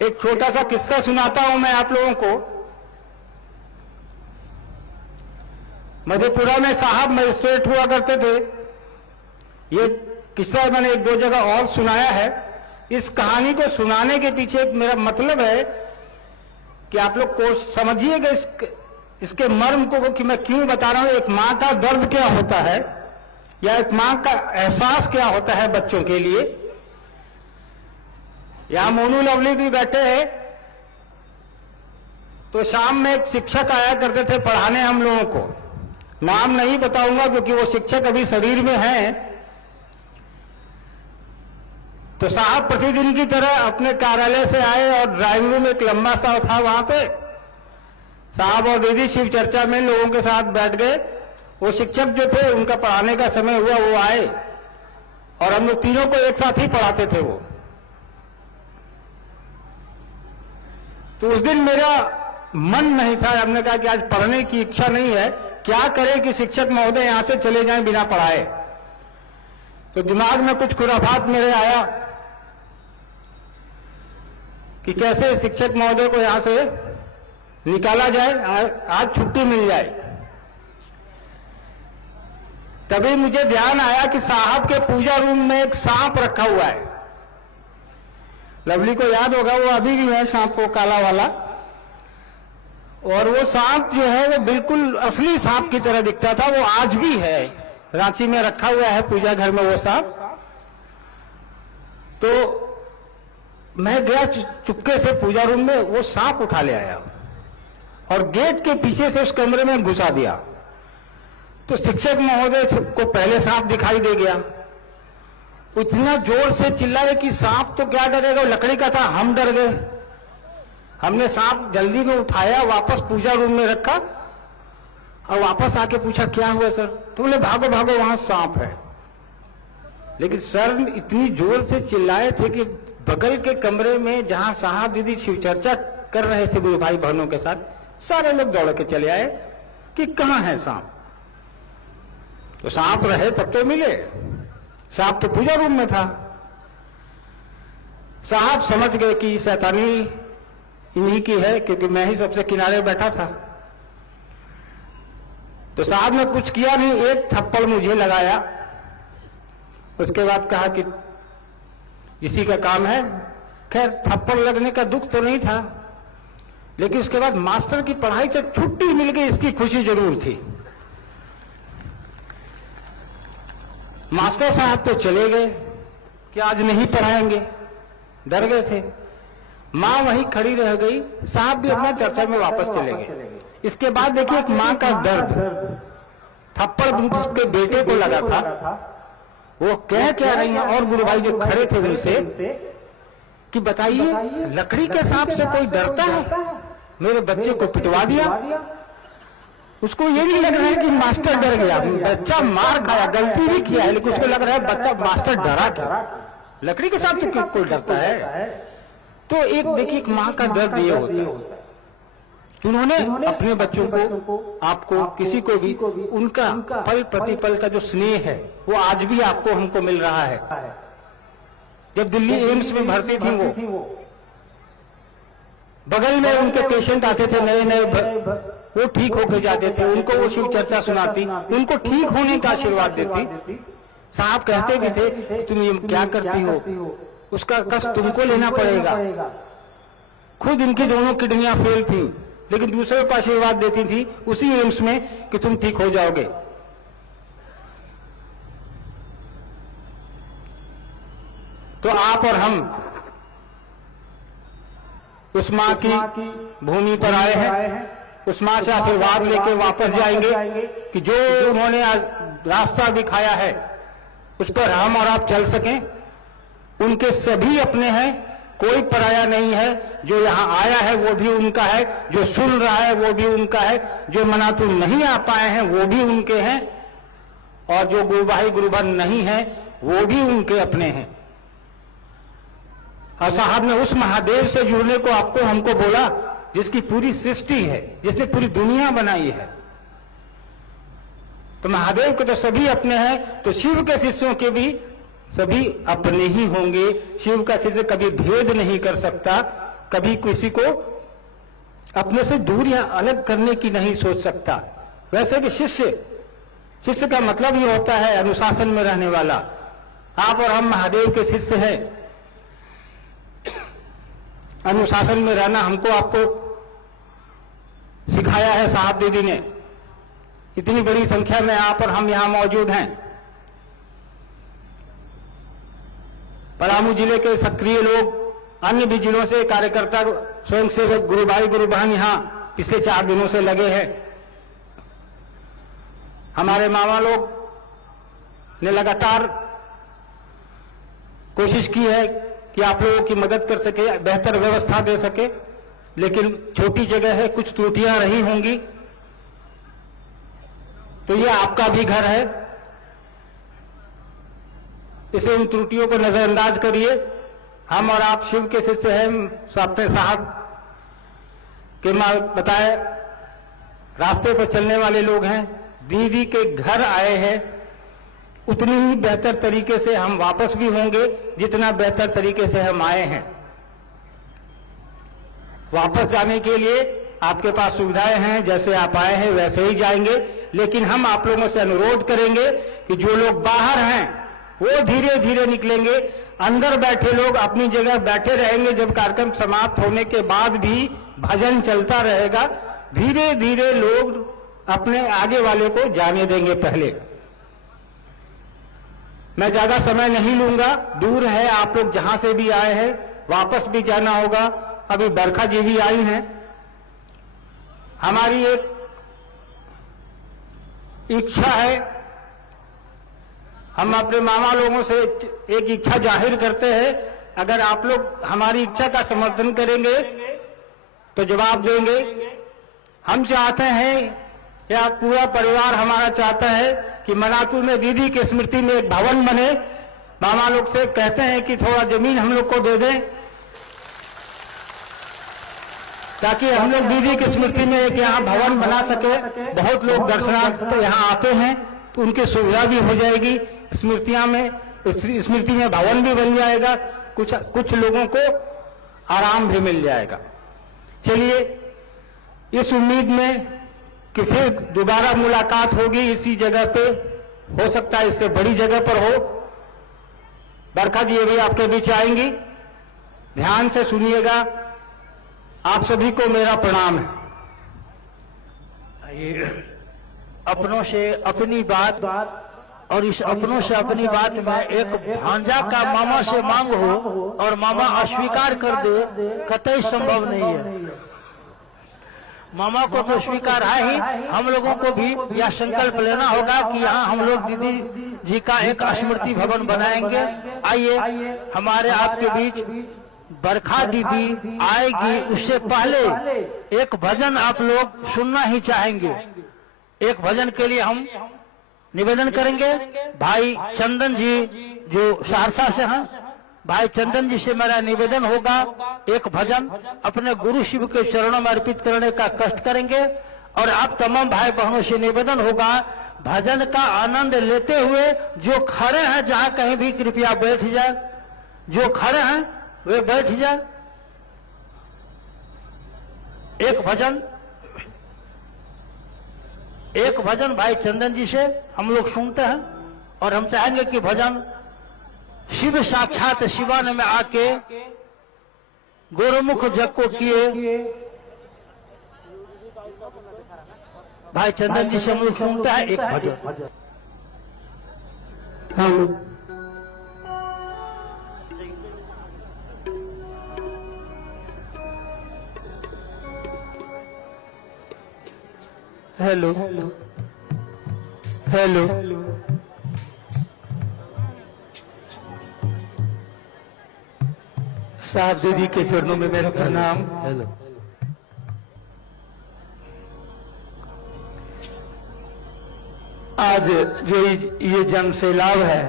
एक छोटा सा किस्सा सुनाता हूं मैं आप लोगों को। मधेपुरा में साहब मजिस्ट्रेट हुआ करते थे। ये किस्सा मैंने एक दो जगह और सुनाया है। इस कहानी को सुनाने के पीछे एक मेरा मतलब है कि आप लोग को समझिएगा इसके मर्म को कि मैं क्यों बता रहा हूं। एक मां का दर्द क्या होता है या एक मां का एहसास क्या होता है बच्चों के लिए। यहां मोनू लवली भी बैठे हैं, तो शाम में एक शिक्षक आया करते थे पढ़ाने हम लोगों को। नाम नहीं बताऊंगा क्योंकि वो शिक्षक अभी शरीर में हैं। तो साहब प्रतिदिन की तरह अपने कार्यालय से आए और ड्राइंग रूम एक लंबा सा था, वहां पे साहब और दीदी शिव चर्चा में लोगों के साथ बैठ गए। वो शिक्षक जो थे उनका पढ़ाने का समय हुआ, वो आए और हम लोग तीनों को एक साथ ही पढ़ाते थे वो। तो उस दिन मेरा मन नहीं था, हमने कहा कि आज पढ़ने की इच्छा नहीं है, क्या करें कि शिक्षक महोदय यहां से चले जाएं बिना पढ़ाए। तो दिमाग में कुछ खुराफात मेरे आया कि कैसे शिक्षक महोदय को यहां से निकाला जाए, आज छुट्टी मिल जाए। तभी मुझे ध्यान आया कि साहब के पूजा रूम में एक सांप रखा हुआ है। लवली को याद होगा, वो अभी भी है सांप, वो काला वाला। और वो सांप जो है वो बिल्कुल असली सांप की तरह दिखता था। वो आज भी है, रांची में रखा हुआ है पूजा घर में वो सांप। तो मैं गया चुपके से पूजा रूम में, वो सांप उठा ले आया और गेट के पीछे से उस कमरे में घुसा दिया। तो शिक्षक महोदय को पहले सांप दिखाई दे गया, इतना जोर से चिल्लाए कि सांप तो क्या डरेगा, लकड़ी का था, हम डर गए। हमने सांप जल्दी में उठाया, वापस पूजा रूम में रखा और वापस आके पूछा क्या हुआ सर। तो बोले भागो भागो वहां सांप है। लेकिन सर इतनी जोर से चिल्लाए थे कि बगल के कमरे में जहां साहब दीदी शिव चर्चा कर रहे थे गुरु भाई बहनों के साथ, सारे लोग दौड़ के चले आए कि कहां है सांप। तो सांप रहे तब तो मिले, सांप तो पूजा रूम में था। साहब समझ गए कि शैतानी इन्हीं की है, क्योंकि मैं ही सबसे किनारे बैठा था। तो साहब ने कुछ किया नहीं, एक थप्पड़ मुझे लगाया। उसके बाद कहा कि इसी का काम है। खैर थप्पड़ लगने का दुख तो नहीं था, लेकिन उसके बाद मास्टर की पढ़ाई से छुट्टी मिल गई, इसकी खुशी जरूर थी। मास्टर साहब तो चले गए कि आज नहीं पढ़ाएंगे, डर गए थे। मां वहीं खड़ी रह गई, साहब भी अपना चर्चा में वापस चले गए। इसके बाद देखिए एक मां का दर्द, थप्पड़ जिसके बेटे को लगा था वो कह क्या रही है। और गुरु भाई जो खड़े थे उनसे कि बताइए लकड़ी के सांप से कोई डरता है, मेरे बच्चे को पिटवा दिया। उसको ये नहीं लग रहा है कि मास्टर डर गया, बच्चा मार खाया, गलती भी किया है, लेकिन उसको लग रहा है बच्चा मास्टर डरा क्या, लकड़ी के सांप से कोई डरता है। तो एक देखिए एक मां का दर्द ये होता है। उन्होंने अपने बच्चों को, आपको, किसी को भी, उनका पल प्रतिपल का जो स्नेह है वो आज भी आपको हमको मिल रहा है। जब दिल्ली एम्स में भर्ती थी वो, बगल में उनके पेशेंट आते थे नए नए, वो ठीक होकर जाते थे, उनको वो शिव चर्चा सुनाती, उनको ठीक होने का आशीर्वाद देती। साहब कहते भी थे तुम ये क्या करती हो, उसका कष्ट तुमको लेना पड़ेगा। खुद इनकी दोनों किडनियां फेल थी, लेकिन दूसरे को आशीर्वाद देती थी उसी एम्स में कि तुम ठीक हो जाओगे। तो आप और हम उस मां की भूमि पर आए हैं, उस मां से आशीर्वाद लेके वापस जाएंगे कि जो उन्होंने रास्ता दिखाया है उस पर हम और आप चल सकें। उनके सभी अपने हैं, कोई पराया नहीं है। जो यहाँ आया है वो भी उनका है, जो सुन रहा है वो भी उनका है, जो मनातुल नहीं आ पाए हैं वो भी उनके हैं, और जो गुरुभाई गुरुबन नहीं है वो भी उनके अपने हैं। और साहब ने उस महादेव से जुड़ने को आपको हमको बोला जिसकी पूरी सृष्टि है, जिसने पूरी दुनिया बनाई है। तो महादेव के तो सभी अपने हैं, तो शिव के शिष्यों के भी सभी अपने ही होंगे। शिव का शिष्य कभी भेद नहीं कर सकता, कभी किसी को अपने से दूर या अलग करने की नहीं सोच सकता। वैसे भी शिष्य का मतलब ये होता है अनुशासन में रहने वाला। आप और हम महादेव के शिष्य हैं। अनुशासन में रहना हमको आपको सिखाया है साहब दीदी ने। इतनी बड़ी संख्या में आप और हम यहां मौजूद हैं। पलामू जिले के सक्रिय लोग, अन्य भी जिलों से कार्यकर्ता, स्वयंसेवक, गुरुभाई गुरुबहन यहां पिछले 4 दिनों से लगे हैं। हमारे मामा लोग ने लगातार कोशिश की है कि आप लोगों की मदद कर सके, बेहतर व्यवस्था दे सके, लेकिन छोटी जगह है, कुछ त्रुटियां रही होंगी। तो ये आपका भी घर है, इसे उन त्रुटियों को नजरअंदाज करिए। हम और आप शिव के शिष्य हैं। अपने साहब के बताए रास्ते पर चलने वाले लोग हैं। दीदी के घर आए हैं, उतनी ही बेहतर तरीके से हम वापस भी होंगे जितना बेहतर तरीके से हम आए हैं। वापस जाने के लिए आपके पास सुविधाएं हैं, जैसे आप आए हैं वैसे ही जाएंगे। लेकिन हम आप लोगों से अनुरोध करेंगे कि जो लोग बाहर हैं वो धीरे धीरे निकलेंगे, अंदर बैठे लोग अपनी जगह बैठे रहेंगे। जब कार्यक्रम समाप्त होने के बाद भी भजन चलता रहेगा, धीरे धीरे लोग अपने आगे वाले को जाने देंगे। पहले मैं ज्यादा समय नहीं लूंगा, दूर है, आप लोग जहां से भी आए हैं वापस भी जाना होगा। अभी बरखा जी भी आई हैं। हमारी एक इच्छा है, हम अपने मामा लोगों से एक इच्छा जाहिर करते हैं। अगर आप लोग हमारी इच्छा का समर्थन करेंगे तो जवाब देंगे। हम चाहते हैं, या पूरा परिवार हमारा चाहता है कि मनातू में दीदी की स्मृति में एक भवन बने। मामा लोग से कहते हैं कि थोड़ा जमीन हम लोग को दे दें, ताकि हम लोग दीदी की स्मृति में एक यहाँ भवन बना सके। बहुत लोग दर्शनार्थ तो यहाँ आते हैं, तो उनकी सुविधा भी हो जाएगी। स्मृति में भवन भी बन जाएगा, कुछ लोगों को आराम भी मिल जाएगा। चलिए, इस उम्मीद में कि फिर दोबारा मुलाकात होगी इसी जगह पे, हो सकता है इससे बड़ी जगह पर हो। बरखा जी भी आपके बीच आएंगी, ध्यान से सुनिएगा। आप सभी को मेरा प्रणाम है। अपनों से अपनी बात और इस अपनों से अपनी बात में एक भांजा का मामा से मांग हो और मामा अस्वीकार कर दे, कतई संभव नहीं है। मामा को तो स्वीकार है ही, हम लोगों को भी यह संकल्प लेना होगा कि यहाँ हम लोग दीदी जी का एक स्मृति भवन बनाएंगे। आइए, हमारे आपके बीच बरखा दीदी आएगी, उससे पहले एक भजन आप लोग सुनना ही चाहेंगे। एक भजन के लिए हम निवेदन करेंगे। भाई चंदन जी जो सहरसा से हैं, भाई चंदन जी से मेरा निवेदन होगा, एक भजन अपने गुरु शिव के चरणों में अर्पित करने का कष्ट करेंगे। और आप तमाम भाई बहनों से निवेदन होगा, भजन का आनंद लेते हुए जो खड़े हैं जहां कहीं भी कृपया बैठ जाए, जो खड़े हैं वे बैठ जाए। एक भजन भाई चंदन जी से हम लोग सुनते हैं, और हम चाहेंगे कि भजन शिव साक्षात शिवान में आके गोरमुख जग को किए भाई चंदन जी से हम लोग सुनते हैं एक भजन। हेलो हेलो साहब दीदी के चरणों में मेरा प्रणाम। हेलो, आज जो ये जन सैलाब है,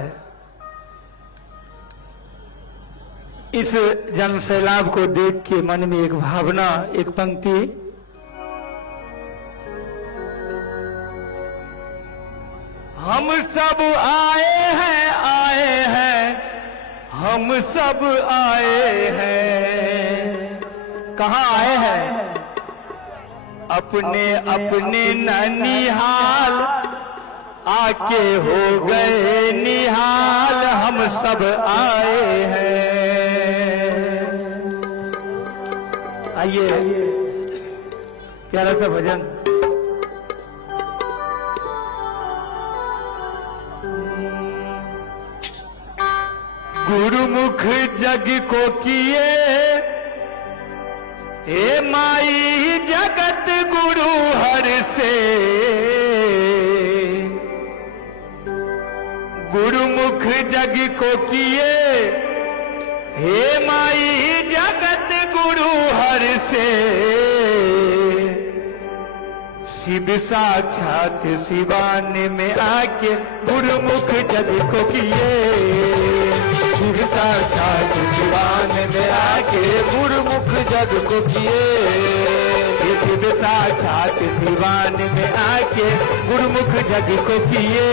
इस जन सैलाब को देख के मन में एक भावना, एक पंक्ति, हम सब आए हैं, हम सब आए हैं। कहाँ आए हैं? अपने अपने ननिहाल, आके हो गए निहाल, हम सब आए हैं। आइए, प्यारा सा भजन। गुरुमुख जग को किए, हे माई जगत गुरु हर से। गुरुमुख जग को किए, हे माई जगत गुरु हर से। शिव साक्षात सिवान में आके गुरुमुख जग को किए। शिव साक्षात सिवान में आके गुरुमुख जग को किए। शिव साक्षात सिवान में आके गुरुमुख जग को किए।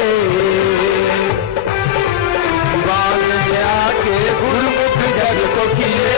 सिवान में आके गुरुमुख जग को किए।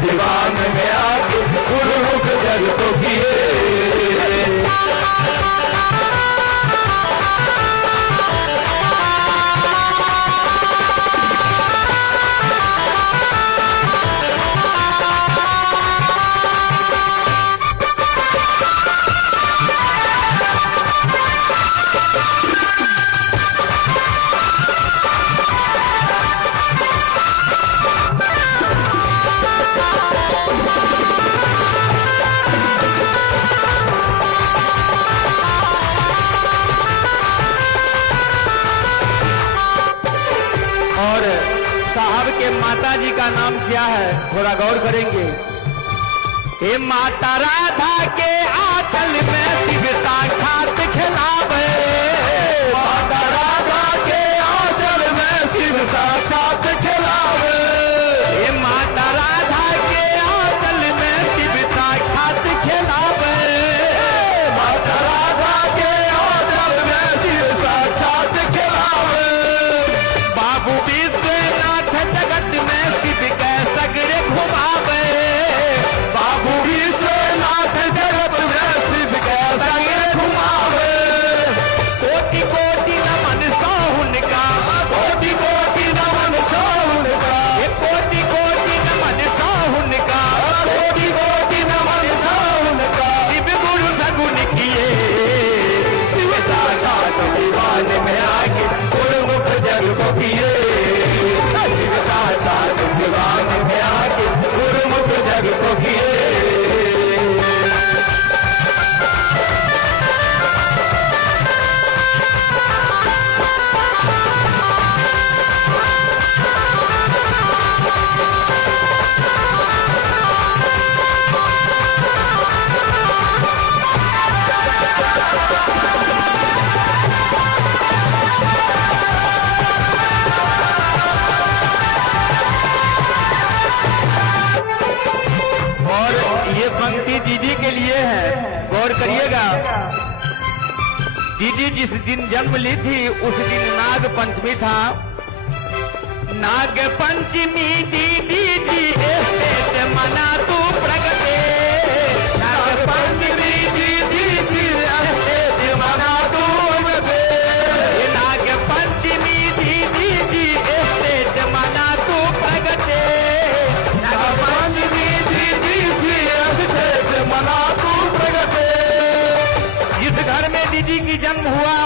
सिवान में आके गुरुमुख जग को किए। साहब के माता जी का नाम क्या है, थोड़ा गौर करेंगे। हे माता राधा के आंचल में शिव साक्षात खिलावे। माता राधा के आंचल में शिव साक्षात खिलावे। हे माता राधा के आंचल में शिव साक्षात खिलावे। माता राधा के आंचल में शिव साक्षात खिलावे। बाबू विश्वनाथ जगत में शिव के सगरे घुमावे। बाबू विश्वनाथ जगत में शिव के सगरे घुमावे। ये है, गौर करिएगा। दीदी जिस दिन जन्म ली थी उस दिन नाग पंचमी था। नाग पंचमी दीदी जी एस्टेट मना तू प्रगटे। नाग पंचमी दीदी जी एस्टेट मना तू प्रगटे। नाग पंचमी दीदी जी एस्टेट मना तू प्रगटे। नाग पंचमी दीदी जी एस्टेट मना तू प्रगटे। जिस घर में दीदी की जन्म हुआ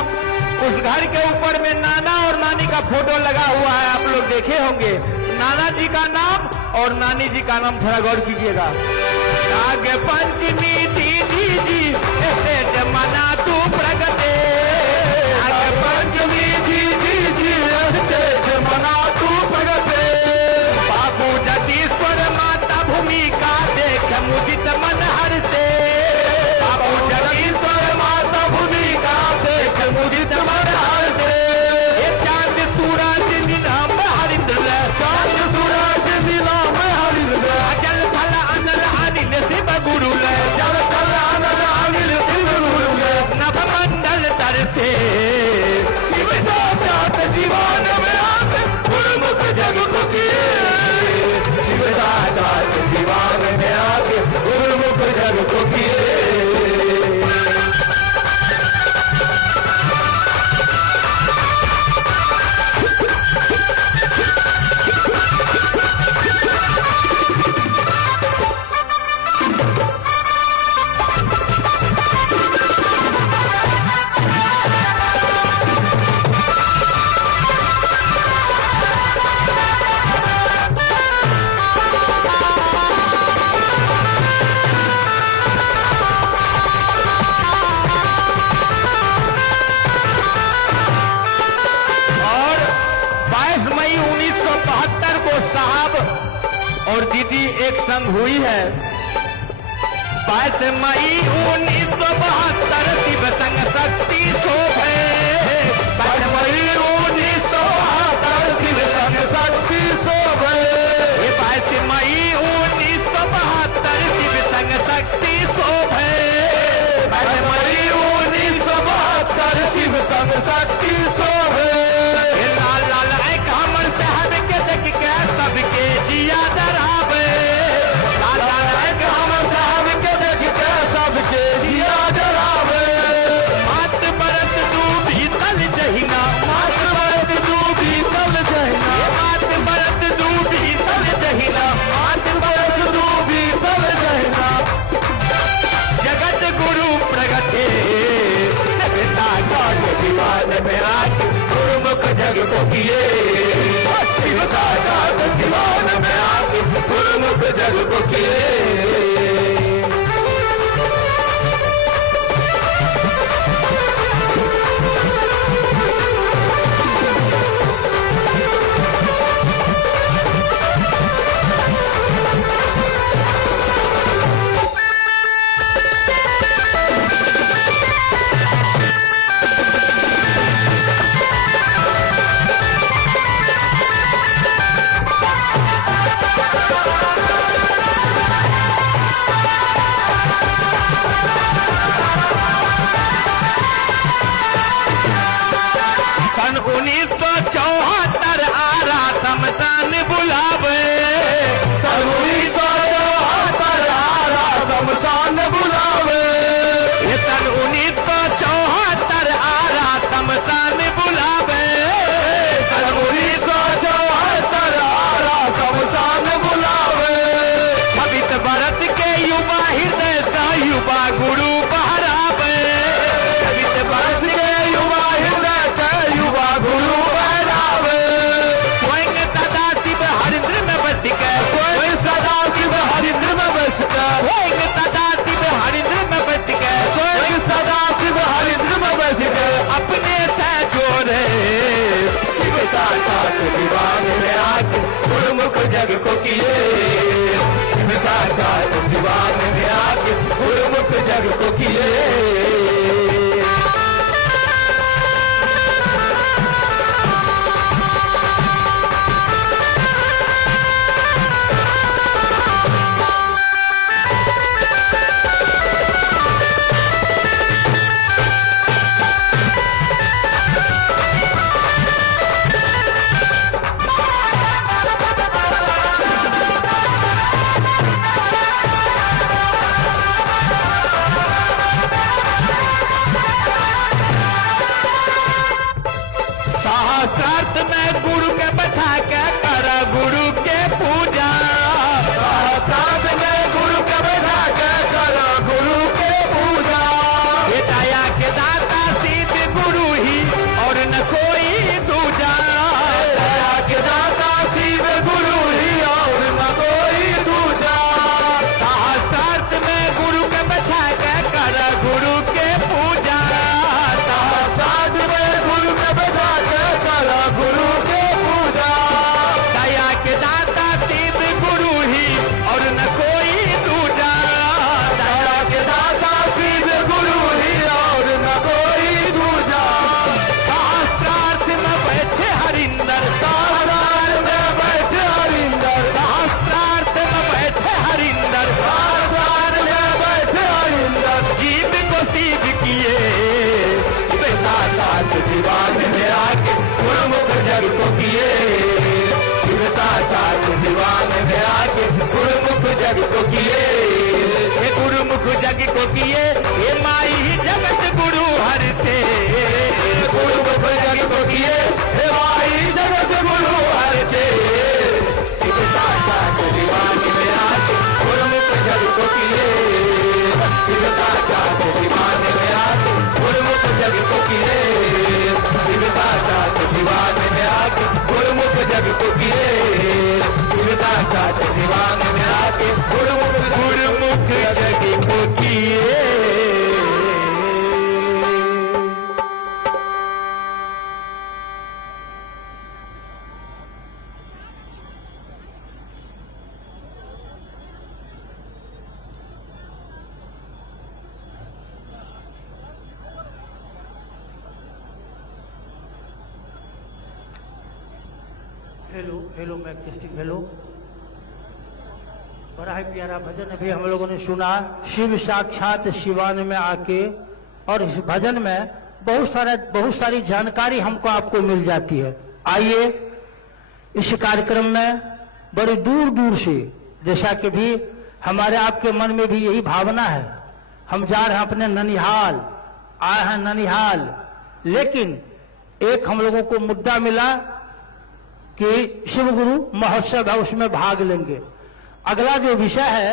उस घर के ऊपर में नाना और नानी का फोटो लगा हुआ है, आप लोग देखे होंगे। नाना जी का नाम और नानी जी का नाम थोड़ा गौर कीजिएगा। नाग पंचमी दीदी जी एस्टेट मना तू प्रगटे। नाग पंचमी दीदी जी एस्टेट मना तू प्रगटे। बाबू जगदीश्वर माता भूमिका देख मुदित मन हरते। बाबू जगदीश्वर माता भूमिका देख मुदित मन हरते। ये चांद सूरज नीलम हरिंद्र, चांद सूरज नीलम हरिंद्र। जल थल अनल अनिल शिव गुरु, जल थल अनल अनिल शिव गुरु। नभ मंडल तरते शिव साक्षात शिवान में आके गुरुमुख जग को किए। शिव साक्षात शिवान में आके गुरुमुख जग को किए। और दीदी एक संग हुई है। 22 मई 1972 शिव संग शक्ति शोभे। 22 मई 1972 शिव संग शक्ति शोभे। 22 मई 1972 शिव संग शक्ति शोभे। 22 मई 1972 शिव संग शक्ति शोभे। लाल लाल एक हमर साहब के देख के सबके जिया डरावे। लाल लाल एक हमर साहब के देख के सबके जिया डरावे। मात बरत डूबी तल जहिना, मात बरत डूबी तल जहिना। मात बरत डूबी तल जहिना, मात बरत डूबी तल जहिना। जगत गुरु प्रगटे शिवान में आके गुरुमुख जग को किए। शिव साक्षात शिवान में आके गुरुमुख जग को किए। सन 1974 आरा समसान बुलावे। सन 1974 आरा समसान बुलावे। सन 1974 आरा समसान बुलावे। सन 1974 आरा समसान बुलावे। भवित भरत के युवा हृदय का युवा गुरु बहरावे। भवित भरत के युवा हृदय का युवा गुरु बहरावे। स्वयं सदा शिव हरिंद्र में बस के, स्वयं सदा शिव हरिंद्र में बस के, स्वयं सदा शिव हरिंद्र में बस के, स्वयं सदा शिव हरिंद्र में बस के अपने से जोड़े। शिव साक्षात शिवान में आके गुरुमुख जग को किए। शिव साक्षात शिवान में आके गुरुमुख जग को किए। जग को किए, ये गुरुमुख जग को किए, ये माई जगत गुरु हर से, गुरुमुख जग को किए, ये माई जगत गुरु हर से, शिव साक्षात शिवान में आके गुरुमुख जग को किए, शिव साक्षात शिवान में आके गुरुमुख जग को किए, शिव साक्षात शिवान में आके गुरुमुख जग को किए, शिव साक्षात शिवान में आके गुरुमुख जग को किए। हेलो हेलो मैं टेस्टिंग हेलो। बड़ा ही प्यारा भजन अभी हम लोगों ने सुना, शिव साक्षात शिवान में आके, और इस भजन में बहुत सारी जानकारी हमको आपको मिल जाती है। आइए इस कार्यक्रम में बड़ी दूर दूर से, जैसा कि भी हमारे आपके मन में भी यही भावना है, हम जा रहे हैं अपने ननिहाल, आए हैं ननिहाल, लेकिन एक हम लोगों को मुद्दा मिला कि शिव गुरु महोत्सव है, उसमें भाग लेंगे। अगला जो विषय है,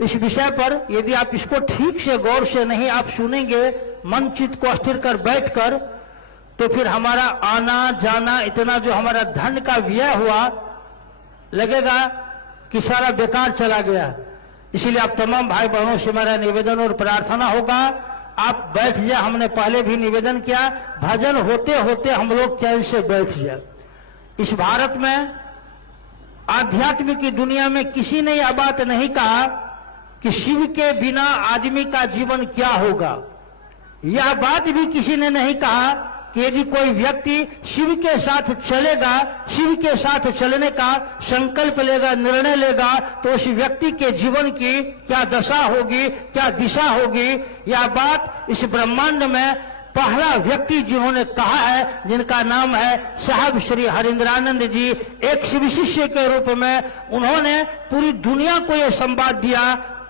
इस विषय पर यदि आप इसको ठीक से गौर से नहीं आप सुनेंगे, मन चित्त को स्थिर कर बैठकर, तो फिर हमारा आना जाना, इतना जो हमारा धन का व्यय हुआ, लगेगा कि सारा बेकार चला गया। इसलिए आप तमाम भाई बहनों से मेरा निवेदन और प्रार्थना होगा, आप बैठ जाए। हमने पहले भी निवेदन किया, भजन होते होते हम लोग चैन से बैठ जाए। इस भारत में आध्यात्म की दुनिया में किसी ने यह बात नहीं कहा कि शिव के बिना आदमी का जीवन क्या होगा। यह बात भी किसी ने नहीं कहा कि यदि कोई व्यक्ति शिव के साथ चलेगा, शिव के साथ चलने का संकल्प लेगा, निर्णय लेगा, तो उस व्यक्ति के जीवन की क्या दशा होगी, क्या दिशा होगी। यह बात इस ब्रह्मांड में पहला व्यक्ति जिन्होंने कहा है, जिनका नाम है साहब श्री हरिंद्रानंद जी, एक शिव शिष्य के रूप में उन्होंने पूरी दुनिया को यह संवाद दिया,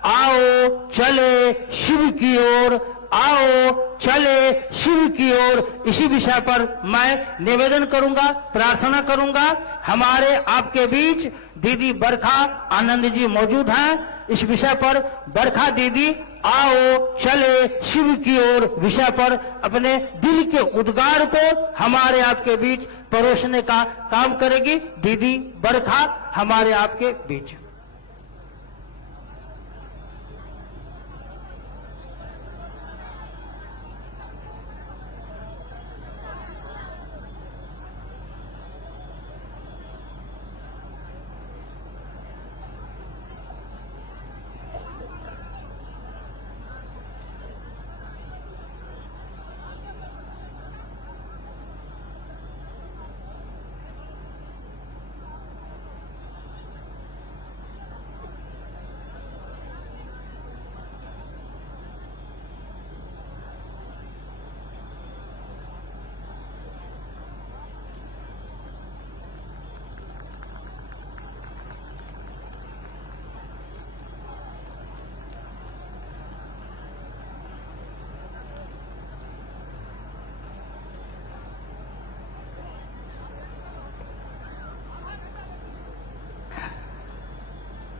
आओ चले शिव की ओर, आओ चले शिव की ओर। इसी विषय पर मैं निवेदन करूंगा, प्रार्थना करूंगा। हमारे आपके बीच दीदी बरखा आनंद जी मौजूद हैं। इस विषय पर बरखा दीदी आओ चले शिव की ओर विषय पर अपने दिल के उद्गार को हमारे आपके बीच परोसने का काम करेगी। दीदी बरखा हमारे आपके बीच।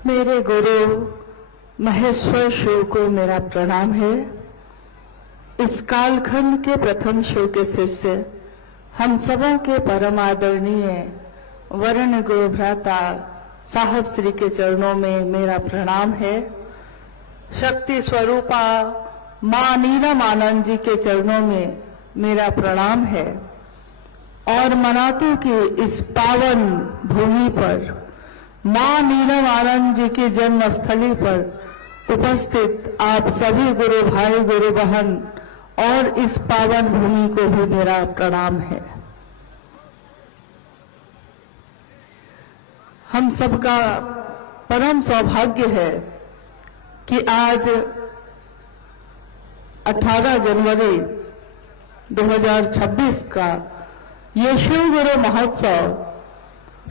मेरे गुरु महेश्वर शिव को मेरा प्रणाम है। इस कालखंड के प्रथम शिव के शिष्य, हम सबों के परम आदरणीय वर्ण गुरु भ्राता साहब श्री के चरणों में मेरा प्रणाम है। शक्ति स्वरूपा मां नीलम आनंद जी के चरणों में मेरा प्रणाम है। और मनातू की इस पावन भूमि पर मां नीलम आनंद जी की जन्मस्थली पर उपस्थित आप सभी गुरु भाई गुरु बहन और इस पावन भूमि को भी मेरा प्रणाम है। हम सबका परम सौभाग्य है कि आज 18 जनवरी 2026 का ये शिव गुरु महोत्सव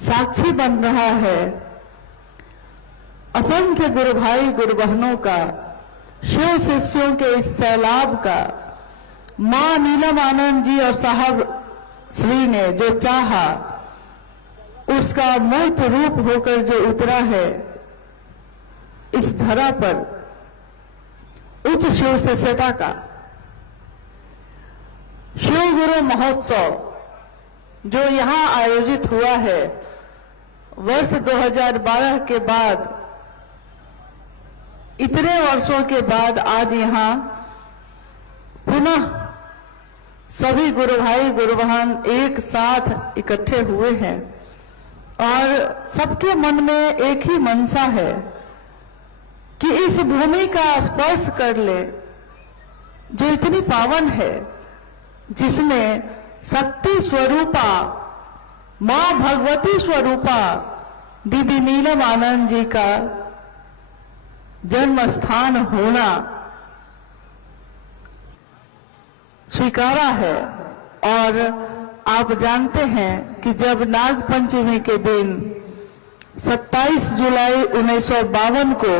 साक्षी बन रहा है असंख्य गुरु भाई गुरु बहनों का, शिव शिष्यों के इस सैलाब का मां नीलम आनंद जी और साहब श्री ने जो चाहा उसका मूर्त रूप होकर जो उतरा है इस धरा पर, उच्च शिव शिष्यता का शिव गुरु महोत्सव जो यहां आयोजित हुआ है वर्ष 2012 के बाद, इतने वर्षों के बाद आज यहां पुनः सभी गुरु भाई गुरु बहन एक साथ इकट्ठे हुए हैं और सबके मन में एक ही मनसा है कि इस भूमि का स्पर्श कर ले जो इतनी पावन है, जिसमें शक्ति स्वरूपा मां भगवती स्वरूपा दीदी नीलम आनंद जी का जन्म स्थान होना स्वीकारा है। और आप जानते हैं कि जब नाग पंचमी के दिन 27 जुलाई 1952 को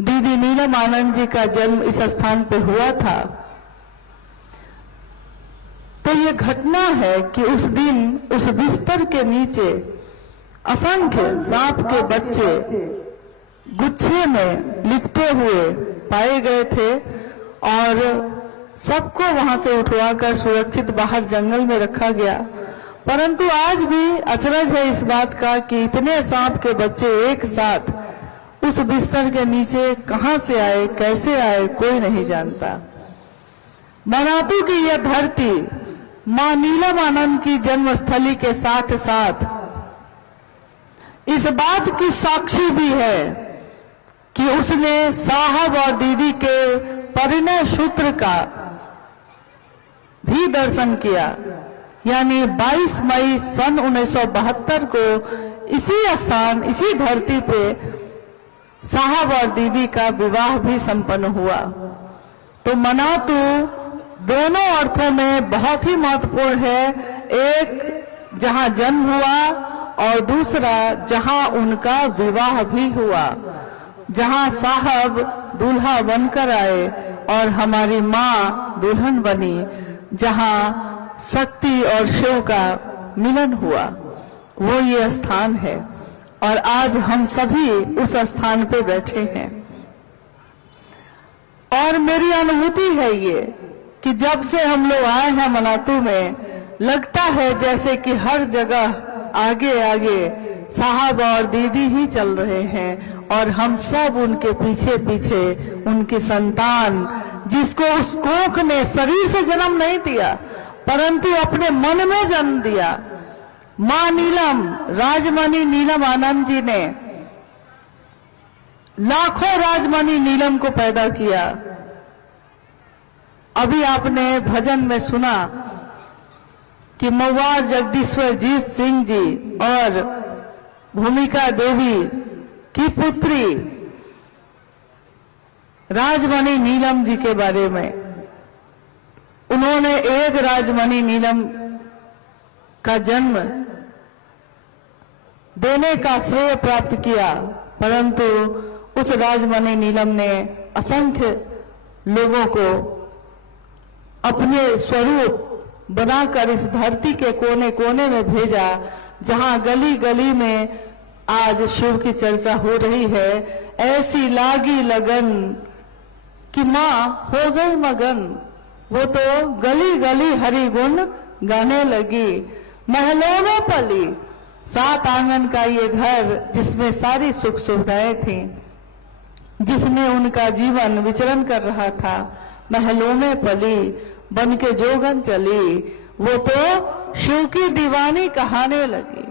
दीदी नीलम आनंद जी का जन्म इस स्थान पे हुआ था, तो ये घटना है कि उस दिन उस बिस्तर के नीचे असंख्य सांप के बच्चे गुच्छे में लिपटे हुए पाए गए थे और सबको वहां से उठवाकर सुरक्षित बाहर जंगल में रखा गया। परंतु आज भी अचरज है इस बात का कि इतने सांप के बच्चे एक साथ उस बिस्तर के नीचे कहां से आए, कैसे आए, कोई नहीं जानता। मनातू की यह धरती मां नीलम आनंद की जन्मस्थली के साथ साथ इस बात की साक्षी भी है कि उसने साहब और दीदी के परिणय सूत्र का भी दर्शन किया। यानी 22 मई सन 1972 को इसी स्थान, इसी धरती पे साहब और दीदी का विवाह भी संपन्न हुआ। तो मनातू दोनों अर्थों में बहुत ही महत्वपूर्ण है, एक जहां जन्म हुआ और दूसरा जहां उनका विवाह भी हुआ, जहां साहब दूल्हा बनकर आए और हमारी मां दुल्हन बनी, जहां शक्ति और शिव का मिलन हुआ, वो ये स्थान है। और आज हम सभी उस स्थान पे बैठे हैं और मेरी अनुभूति है ये कि जब से हम लोग आए हैं मनातू में, लगता है जैसे कि हर जगह आगे आगे साहब और दीदी ही चल रहे हैं और हम सब उनके पीछे पीछे उनकी संतान, जिसको उस कोख ने शरीर से जन्म नहीं दिया परंतु अपने मन में जन्म दिया। मां नीलम, राजमणि नीलम आनंद जी ने लाखों राजमणि नीलम को पैदा किया। अभी आपने भजन में सुना कि मवार जगदीश्वर जीत सिंह जी और भूमिका देवी की पुत्री राजमणि नीलम जी के बारे में। उन्होंने एक राजमणि नीलम का जन्म देने का श्रेय प्राप्त किया, परंतु उस राजमणि नीलम ने असंख्य लोगों को अपने स्वरूप बनाकर इस धरती के कोने कोने में भेजा, जहां गली गली में आज शिव की चर्चा हो रही है। ऐसी लागी लगन कि मां हो गई मगन, वो तो गली गली हरि गुण गाने लगी। महलों में पली 7 आंगन का ये घर, जिसमें सारी सुख सुविधाएं थी, जिसमें उनका जीवन विचरण कर रहा था। महलों में पली बन के जोगन चली, वो तो शिव की दीवानी कहाने लगी।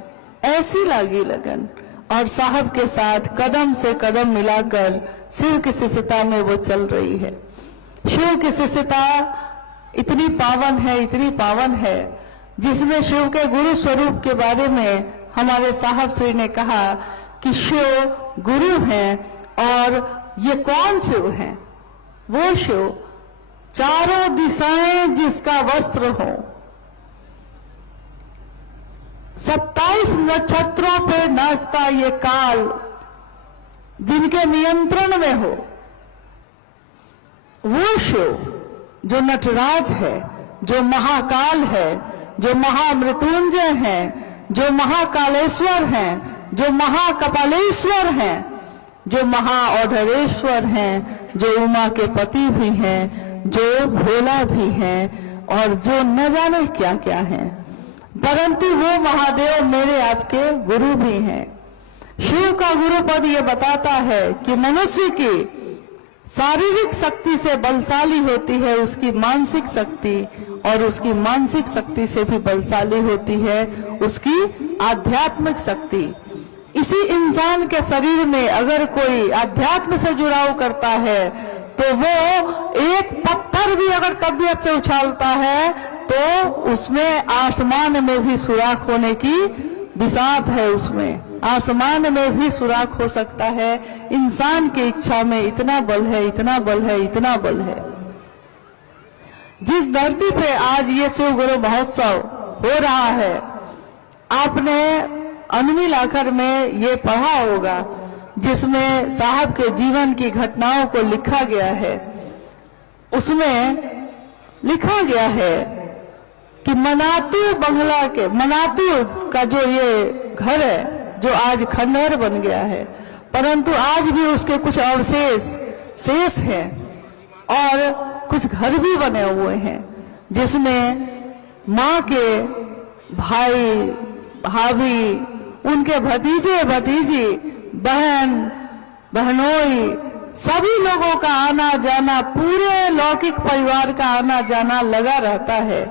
ऐसी लागी लगन और साहब के साथ कदम से कदम मिलाकर शिव की शिष्यता में वो चल रही है। शिव की शिष्यता इतनी पावन है, इतनी पावन है, जिसमें शिव के गुरु स्वरूप के बारे में हमारे साहब श्री ने कहा कि शिव गुरु हैं और ये कौन शिव हैं? वो शिव चारों दिशाएं जिसका वस्त्र हो, 27 नक्षत्रों पे नाचता ये काल, जिनके नियंत्रण में हो, वो शिव जो नटराज है, जो महाकाल है, जो महामृत्युंजय है, जो महाकालेश्वर हैं, जो महाकपालेश्वर हैं, जो महाऔधरेश्वर हैं, जो उमा के पति भी हैं, जो भोला भी हैं और जो न जाने क्या क्या हैं, परंतु वो महादेव मेरे आपके गुरु भी हैं। शिव का गुरु पद ये बताता है कि मनुष्य की शारीरिक शक्ति से बलशाली होती है उसकी मानसिक शक्ति, और उसकी मानसिक शक्ति से भी बलशाली होती है उसकी आध्यात्मिक शक्ति। इसी इंसान के शरीर में अगर कोई अध्यात्म से जुड़ाव करता है तो वो एक पत्थर भी अगर तबीयत से उछालता है तो उसमें आसमान में भी सुराख होने की बिसात है, उसमें आसमान में भी सुराख हो सकता है। इंसान की इच्छा में इतना बल है, इतना बल है, इतना बल है। जिस धरती पे आज ये शिव गुरु महोत्सव हो रहा है, आपने अनमिल आखर में ये पढ़ा होगा जिसमें साहब के जीवन की घटनाओं को लिखा गया है। उसमें लिखा गया है कि मनातू बंगला के, मनातू का जो ये घर है जो आज खंडहर बन गया है, परंतु आज भी उसके कुछ अवशेष शेष हैं और कुछ घर भी बने हुए हैं जिसमें माँ के भाई भाभी, उनके भतीजे भतीजी, बहन बहनोई, सभी लोगों का आना जाना, पूरे लौकिक परिवार का आना जाना लगा रहता है।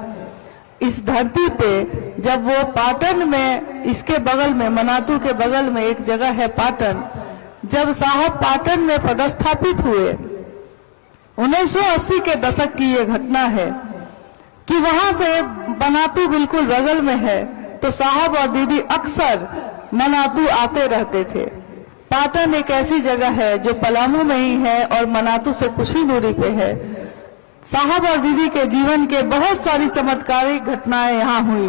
इस धरती पे जब वो पाटन में, इसके बगल में, मनातू के बगल में एक जगह है पाटन, जब साहब पाटन में पदस्थापित हुए, 1980 के दशक की ये घटना है कि वहां से मनातू बिल्कुल बगल में है, तो साहब और दीदी अक्सर मनातू आते रहते थे। पाटन एक ऐसी जगह है जो पलामू में ही है और मनातू से कुछ ही दूरी पे है। साहब और दीदी के जीवन के बहुत सारी चमत्कारिक घटनाएं यहाँ हुई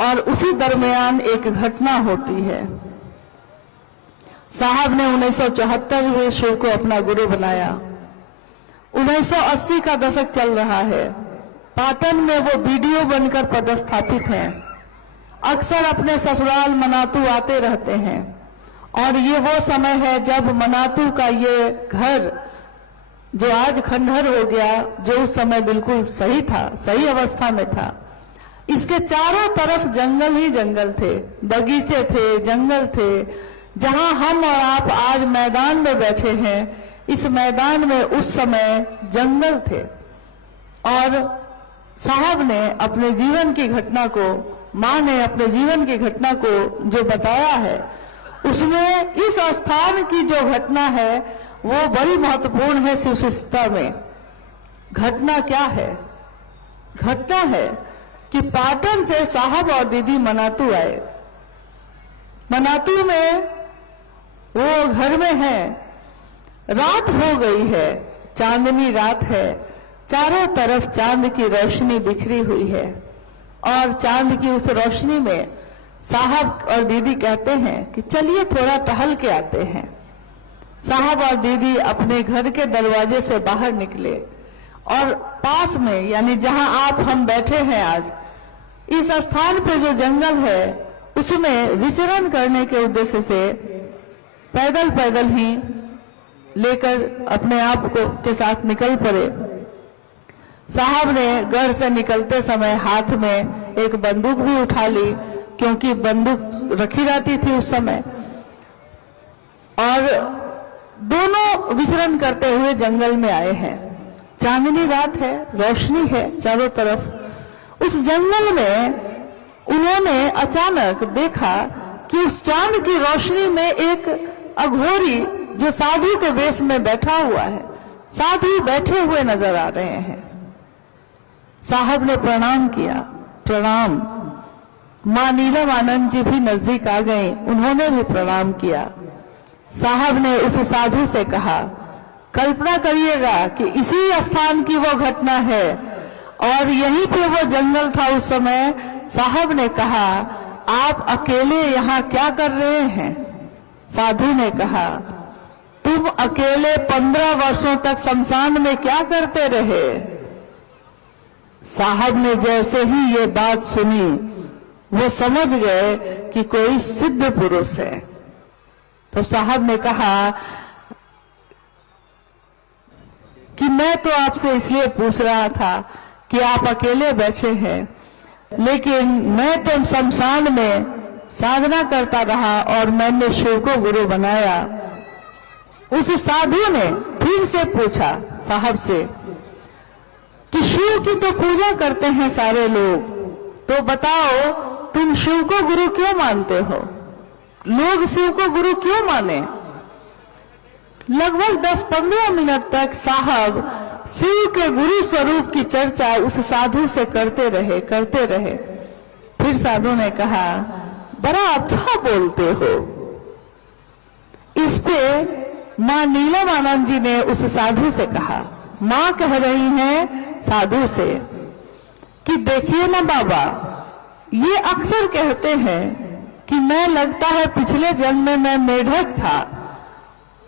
और उसी दरमियान एक घटना होती है। साहब ने 1974 में शिव को अपना गुरु बनाया। 1980 का दशक चल रहा है। पाटन में वो बीडीओ बनकर पदस्थापित हैं। अक्सर अपने ससुराल मनातू आते रहते हैं और ये वो समय है जब मनातू का ये घर जो आज खंडहर हो गया, जो उस समय बिल्कुल सही था, सही अवस्था में था, इसके चारों तरफ जंगल ही जंगल थे, बगीचे थे, जंगल थे। जहां हम और आप आज मैदान में बैठे हैं, इस मैदान में उस समय जंगल थे। और साहब ने अपने जीवन की घटना को, माँ ने अपने जीवन की घटना को जो बताया है, उसमें इस स्थान की जो घटना है वो बड़ी महत्वपूर्ण है शिवशिष्टता में। घटना क्या है? घटना है कि पाटन से साहब और दीदी मनातू आए। मनातू में वो घर में है, रात हो गई है, चांदनी रात है, चारों तरफ चांद की रोशनी बिखरी हुई है और चांद की उस रोशनी में साहब और दीदी कहते हैं कि चलिए थोड़ा टहल के आते हैं। साहब और दीदी अपने घर के दरवाजे से बाहर निकले और पास में, यानी जहां आप हम बैठे हैं आज, इस स्थान पे जो जंगल है उसमें विचरण करने के उद्देश्य से पैदल पैदल ही लेकर अपने आप को के साथ निकल पड़े। साहब ने घर से निकलते समय हाथ में एक बंदूक भी उठा ली, क्योंकि बंदूक रखी रहती थी उस समय, और दोनों विचरण करते हुए जंगल में आए हैं। चांदनी रात है, रोशनी है चारों तरफ। उस जंगल में उन्होंने अचानक देखा कि उस चांद की रोशनी में एक अघोरी जो साधु के वेश में बैठा हुआ है, साधु बैठे हुए नजर आ रहे हैं। साहब ने प्रणाम किया। प्रणाम। मां नीलम आनंद जी भी नजदीक आ गई, उन्होंने भी प्रणाम किया। साहब ने उस साधु से कहा, कल्पना करिएगा कि इसी स्थान की वो घटना है और यहीं पे वो जंगल था उस समय। साहब ने कहा, आप अकेले यहाँ क्या कर रहे हैं? साधु ने कहा, तुम अकेले 15 वर्षों तक शमशान में क्या करते रहे? साहब ने जैसे ही ये बात सुनी वो समझ गए कि कोई सिद्ध पुरुष है। तो साहब ने कहा कि मैं तो आपसे इसलिए पूछ रहा था कि आप अकेले बैठे हैं, लेकिन मैं तो शमशान में साधना करता रहा और मैंने शिव को गुरु बनाया। उस साधु ने फिर से पूछा साहब से कि शिव की तो पूजा करते हैं सारे लोग, तो बताओ तुम शिव को गुरु क्यों मानते हो? लोग शिव को गुरु क्यों माने? लगभग 10-15 मिनट तक साहब शिव के गुरु स्वरूप की चर्चा उस साधु से करते रहे। फिर साधु ने कहा, बड़ा अच्छा बोलते हो। इस पे मां नीलमानंद जी ने उस साधु से कहा, मां कह रही हैं साधु से कि देखिए ना बाबा, ये अक्सर कहते हैं कि मैं लगता है पिछले जन्म में मैं मेढक था,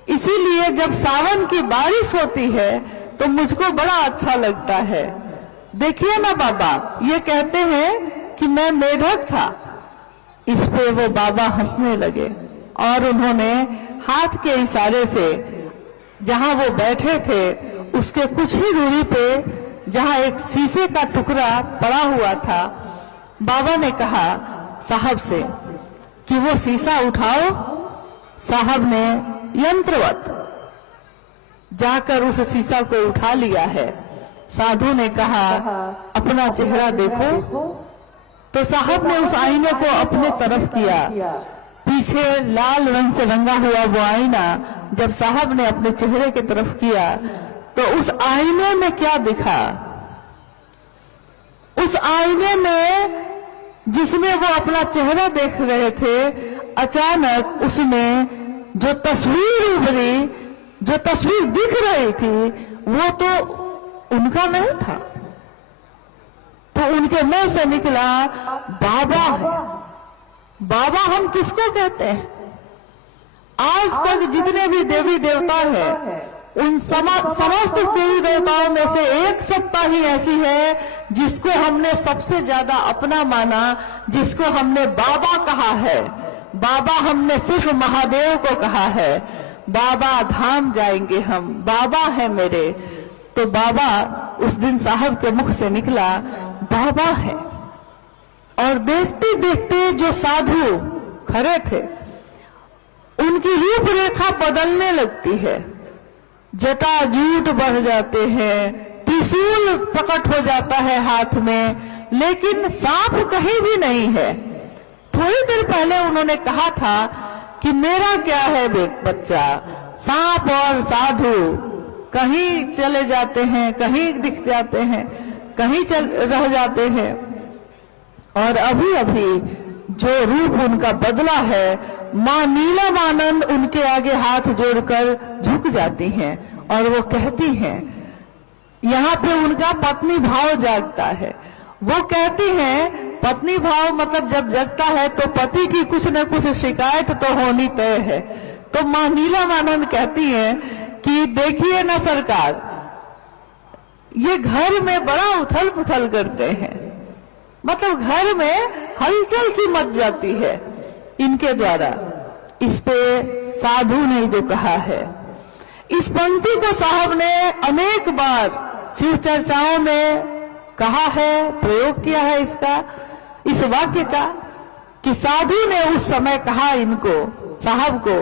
इसीलिए जब सावन की बारिश होती है तो मुझको बड़ा अच्छा लगता है। देखिए ना बाबा, ये कहते हैं कि मैं मेढक था। इस पे वो बाबा हंसने लगे और उन्होंने हाथ के इशारे से जहां वो बैठे थे उसके कुछ ही दूरी पे जहां एक शीशे का टुकड़ा पड़ा हुआ था, बाबा ने कहा साहब से कि वो शीशा उठाओ। साहब ने यंत्रवत जाकर उस शीशा को उठा लिया है। साधु ने कहा, अपना चेहरा देखो। तो साहब ने उस आईने को अपने तरफ किया। पीछे लाल रंग से रंगा हुआ वो आईना जब साहब ने अपने चेहरे की तरफ किया तो उस आईने में क्या दिखा? उस आईने में जिसमें वो अपना चेहरा देख रहे थे, अचानक उसमें जो तस्वीर उभरी, जो तस्वीर दिख रही थी, वो तो उनका नहीं था। तो उनके मुंह से निकला, बाबा है। बाबा हम किसको कहते हैं? आज तक जितने भी देवी देवता हैं, उन समस्त देवी देवताओं में से एक सत्ता ही ऐसी है जिसको हमने सबसे ज्यादा अपना माना, जिसको हमने बाबा कहा है। बाबा हमने सिर्फ महादेव को कहा है, बाबा धाम जाएंगे हम, बाबा है मेरे। तो बाबा उस दिन साहब के मुख से निकला, बाबा है। और देखते देखते जो साधु खड़े थे उनकी रूपरेखा बदलने लगती है। जटाजूट बढ़ जाते हैं, त्रिशूल प्रकट हो जाता है हाथ में, लेकिन सांप कहीं भी नहीं है। थोड़ी देर पहले उन्होंने कहा था कि मेरा क्या है बच्चा, सांप और साधु कहीं चले जाते हैं, कहीं दिख जाते हैं, कहीं रह जाते हैं। और अभी अभी जो रूप उनका बदला है, मां नीलमानंद उनके आगे हाथ जोड़कर झुक जाती हैं और वो कहती हैं, यहाँ पे उनका पत्नी भाव जागता है। वो कहती हैं, पत्नी भाव मतलब जब जगता है तो पति की कुछ न कुछ शिकायत तो होनी तय है। तो मां नीलमानंद कहती हैं कि देखिए ना सरकार, ये घर में बड़ा उथल पुथल करते हैं, मतलब घर में हलचल सी मच जाती है इनके द्वारा। इस पे साधु ने जो कहा है, इस पंक्ति को साहब ने अनेक बार शिव चर्चाओं में कहा है, प्रयोग किया है इसका, इस वाक्य का, कि साधु ने उस समय कहा इनको, साहब को,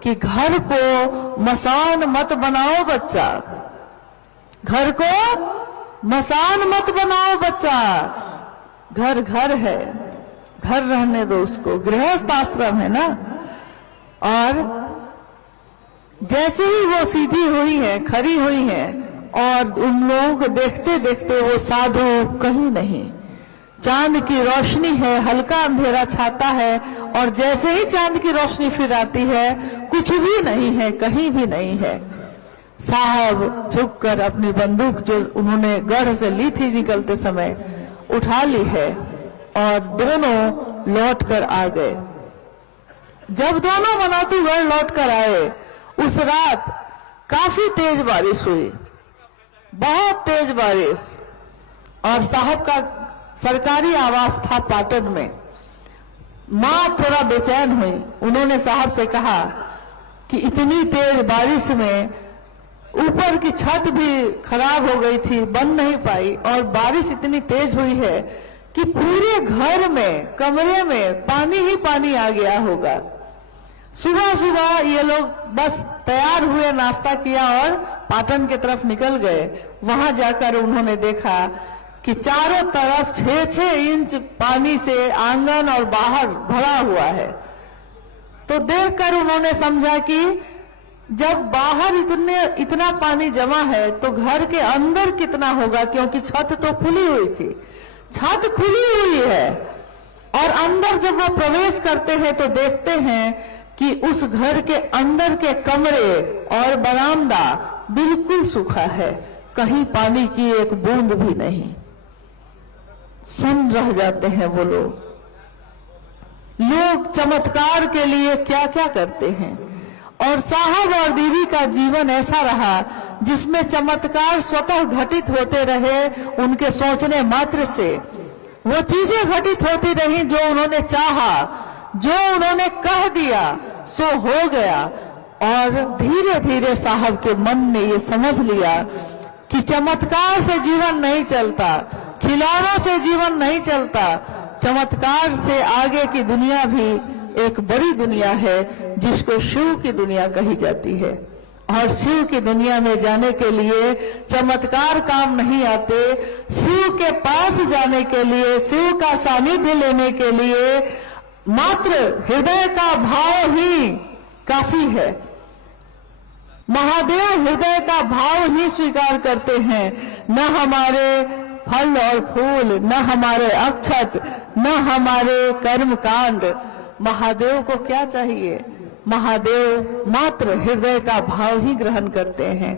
कि घर को मसान मत बनाओ बच्चा, घर को मसान मत बनाओ बच्चा, घर घर है, घर रहने दो उसको, गृहस्थ आश्रम है ना। और जैसे ही वो सीधी हुई है, खड़ी हुई है, और उन लोगों को देखते देखते वो साधु कहीं नहीं, चांद की रोशनी है, हल्का अंधेरा छाता है, और जैसे ही चांद की रोशनी फिर आती है, कुछ भी नहीं है, कहीं भी नहीं है। साहब झुककर अपनी बंदूक जो उन्होंने गढ़ से ली थी निकलते समय उठा ली है और दोनों लौट कर आ गए। जब दोनों मनातू घर लौट कर आए, उस रात काफी तेज बारिश हुई, बहुत तेज बारिश। और साहब का सरकारी आवास था पाटन में। माँ थोड़ा बेचैन हुई। उन्होंने साहब से कहा कि इतनी तेज बारिश में ऊपर की छत भी खराब हो गई थी, बन नहीं पाई, और बारिश इतनी तेज हुई है कि पूरे घर में, कमरे में पानी ही पानी आ गया होगा। सुबह सुबह ये लोग बस तैयार हुए, नाश्ता किया और पाटन की तरफ निकल गए। वहां जाकर उन्होंने देखा कि चारों तरफ 6-6 इंच पानी से आंगन और बाहर भरा हुआ है। तो देखकर उन्होंने समझा कि जब बाहर इतना पानी जमा है तो घर के अंदर कितना होगा, क्योंकि छत तो खुली हुई थी। छत खुली हुई है और अंदर जब वो प्रवेश करते हैं तो देखते हैं कि उस घर के अंदर के कमरे और बरामदा बिल्कुल सूखा है, कहीं पानी की एक बूंद भी नहीं। सुन रह जाते हैं वो लोग। लोग चमत्कार के लिए क्या क्या करते हैं, और साहब और दीदी का जीवन ऐसा रहा जिसमें चमत्कार स्वतः घटित होते रहे। उनके सोचने मात्र से वो चीजें घटित होती रही जो उन्होंने चाहा, जो उन्होंने कह दिया सो हो गया। और धीरे धीरे साहब के मन ने ये समझ लिया कि चमत्कार से जीवन नहीं चलता, खिलौनों से जीवन नहीं चलता। चमत्कार से आगे की दुनिया भी एक बड़ी दुनिया है जिसको शिव की दुनिया कही जाती है। और शिव की दुनिया में जाने के लिए चमत्कार काम नहीं आते। शिव के पास जाने के लिए, शिव का सानिध्य लेने के लिए मात्र हृदय का भाव ही काफी है। महादेव हृदय का भाव ही स्वीकार करते हैं, न हमारे फल और फूल, न हमारे अक्षत, न हमारे कर्म कांड। महादेव को क्या चाहिए? महादेव मात्र हृदय का भाव ही ग्रहण करते हैं।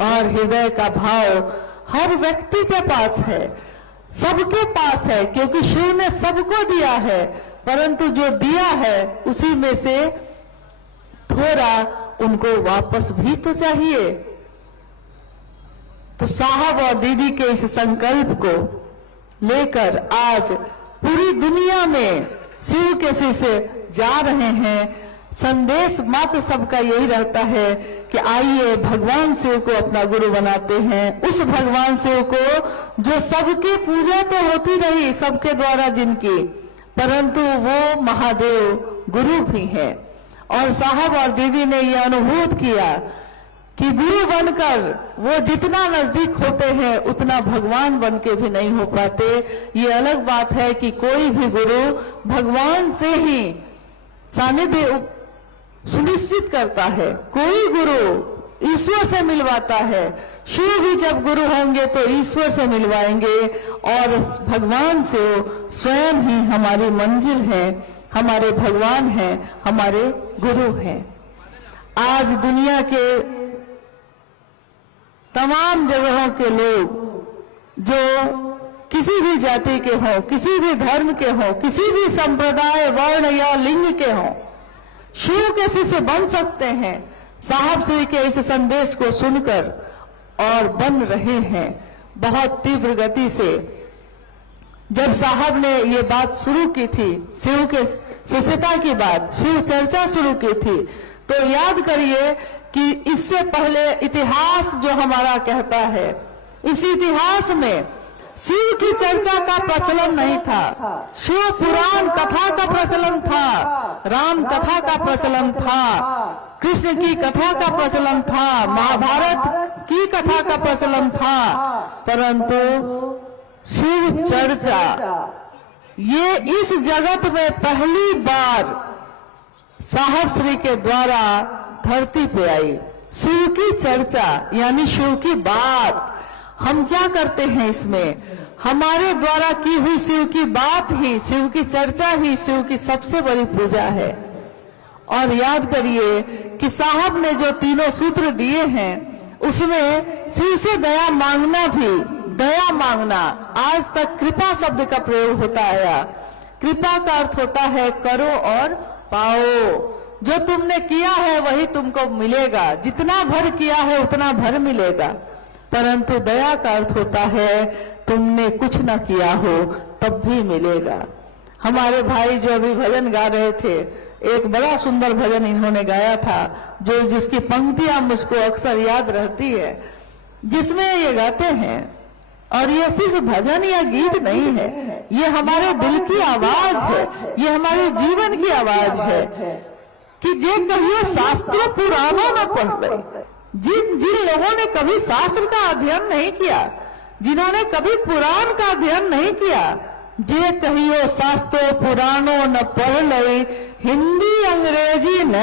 और हृदय का भाव हर व्यक्ति के पास है, सबके पास है, क्योंकि शिव ने सबको दिया है। परंतु जो दिया है उसी में से थोड़ा उनको वापस भी तो चाहिए। तो साहब और दीदी के इस संकल्प को लेकर आज पूरी दुनिया में शिव के से जा रहे हैं। संदेश मात्र सबका यही रहता है कि आइए भगवान शिव को अपना गुरु बनाते हैं। उस भगवान शिव को जो सबकी पूजा तो होती रही, सबके द्वारा जिनकी, परंतु वो महादेव गुरु भी हैं। और साहब और दीदी ने यह अनुभूत किया कि गुरु बनकर वो जितना नजदीक होते हैं उतना भगवान बन के भी नहीं हो पाते। ये अलग बात है कि कोई भी गुरु भगवान से ही सानिध्य सुनिश्चित करता है, कोई गुरु ईश्वर से मिलवाता है। शिव भी जब गुरु होंगे तो ईश्वर से मिलवाएंगे, और भगवान से स्वयं ही हमारी मंजिल है, हमारे भगवान हैं, हमारे गुरु हैं। आज दुनिया के तमाम जगहों के लोग जो किसी भी जाति के हों, किसी भी धर्म के हों, किसी भी संप्रदाय, वर्ण या लिंग के हों, शिव के शिष्य बन सकते हैं। साहब श्री के इस संदेश को सुनकर और बन रहे हैं बहुत तीव्र गति से। जब साहब ने ये बात शुरू की थी, शिव के शिष्यता की बात, शिव चर्चा शुरू की थी, तो याद करिए कि इससे पहले इतिहास जो हमारा कहता है, इस इतिहास में शिव की चर्चा का प्रचलन नहीं था। शिव पुराण कथा का प्रचलन था, राम कथा का प्रचलन था, कृष्ण की कथा का प्रचलन था, महाभारत की कथा का प्रचलन था, परंतु शिव चर्चा ये इस जगत में पहली बार साहब श्री के द्वारा धरती पे आई। शिव की चर्चा यानी शिव की बात। हम क्या करते हैं इसमें? हमारे द्वारा की हुई शिव की बात ही, शिव की चर्चा ही शिव की सबसे बड़ी पूजा है। और याद करिए कि साहब ने जो तीनों सूत्र दिए हैं उसमें शिव से दया मांगना भी, दया मांगना, आज तक कृपा शब्द का प्रयोग होता आया। कृपा का अर्थ होता है करो और पाओ। जो तुमने किया है वही तुमको मिलेगा, जितना भर किया है उतना भर मिलेगा। परंतु दया का अर्थ होता है तुमने कुछ न किया हो तब भी मिलेगा। हमारे भाई जो अभी भजन गा रहे थे, एक बड़ा सुंदर भजन इन्होंने गाया था, जो जिसकी पंक्तियां मुझको अक्सर याद रहती है, जिसमें ये गाते हैं, और ये सिर्फ भजन या गीत नहीं है, ये हमारे दिल की आवाज है, ये हमारे जीवन की आवाज है कि जे कभी शास्त्र पुराणों न पढ़ रहे, जिन लोगों ने कभी शास्त्र का अध्ययन नहीं किया, जिन्होंने कभी पुराण का अध्ययन नहीं किया, जे कहियो शास्त्रों पुराणों न पढ़ ले, हिंदी अंग्रेजी न,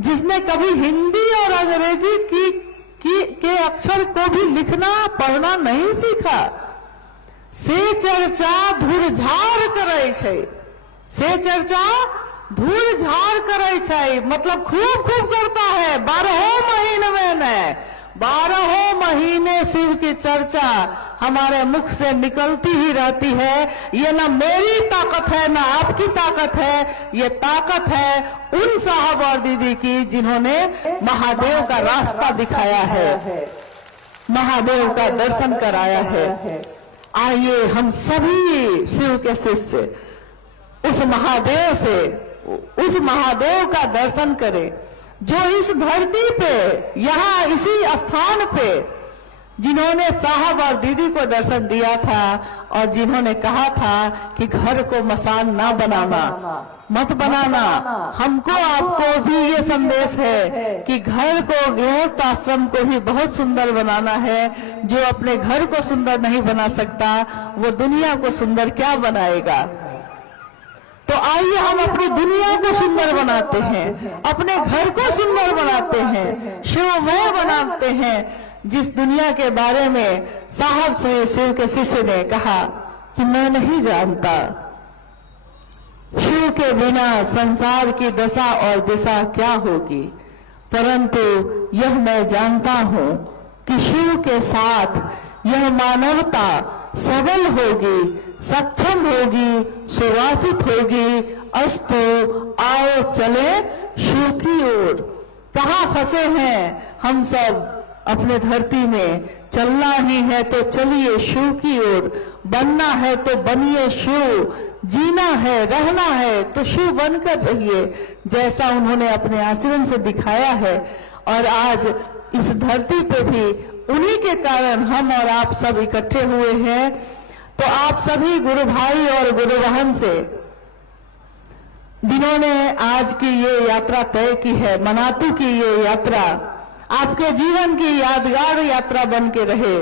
जिसने कभी हिंदी और अंग्रेजी के अक्षर को भी लिखना पढ़ना नहीं सीखा, से चर्चा धूर्झार करे छे, से चर्चा धूर्झार करे छे, मतलब खूब खूब करता है, 12 महीने में न, 12 महीने शिव की चर्चा हमारे मुख से निकलती ही रहती है। ये ना मेरी ताकत है ना आपकी ताकत है, ये ताकत है उन साहब और दीदी की जिन्होंने महादेव का रास्ता दिखाया है, महादेव का दर्शन कराया है। आइए हम सभी शिव के शिष्य उस महादेव से, उस महादेव का दर्शन करें जो इस धरती पे, यहाँ इसी स्थान पे, जिन्होंने साहब और दीदी को दर्शन दिया था और जिन्होंने कहा था कि घर को मसान ना बनाना, मत बनाना। हमको आपको भी ये संदेश है कि घर को, गृहस्थ आश्रम को भी बहुत सुंदर बनाना है। जो अपने घर को सुंदर नहीं बना सकता वो दुनिया को सुंदर क्या बनाएगा। तो आइए हम अपनी दुनिया को सुंदर बनाते हैं, अपने घर को सुंदर बनाते हैं, शिवमय बनाते हैं। जिस दुनिया के बारे में साहब से शिव के शिष्य ने कहा कि मैं नहीं जानता, शिव के बिना संसार की दशा और दिशा क्या होगी, परंतु यह मैं जानता हूं कि शिव के साथ यह मानवता सबल होगी, सक्षम होगी, सुवासित होगी। अस्तु, आओ चले शिव की ओर। कहाँ फंसे हैं हम सब अपने धरती में, चलना ही है तो चलिए शिव की ओर, बनना है तो बनिए शिव, जीना है रहना है तो शिव बनकर रहिए, जैसा उन्होंने अपने आचरण से दिखाया है। और आज इस धरती पे भी उन्हीं के कारण हम और आप सब इकट्ठे हुए हैं। तो आप सभी गुरु भाई और गुरु बहन से, जिन्होंने आज की ये यात्रा तय की है, मनातू की ये यात्रा आपके जीवन की यादगार यात्रा बन के रहे।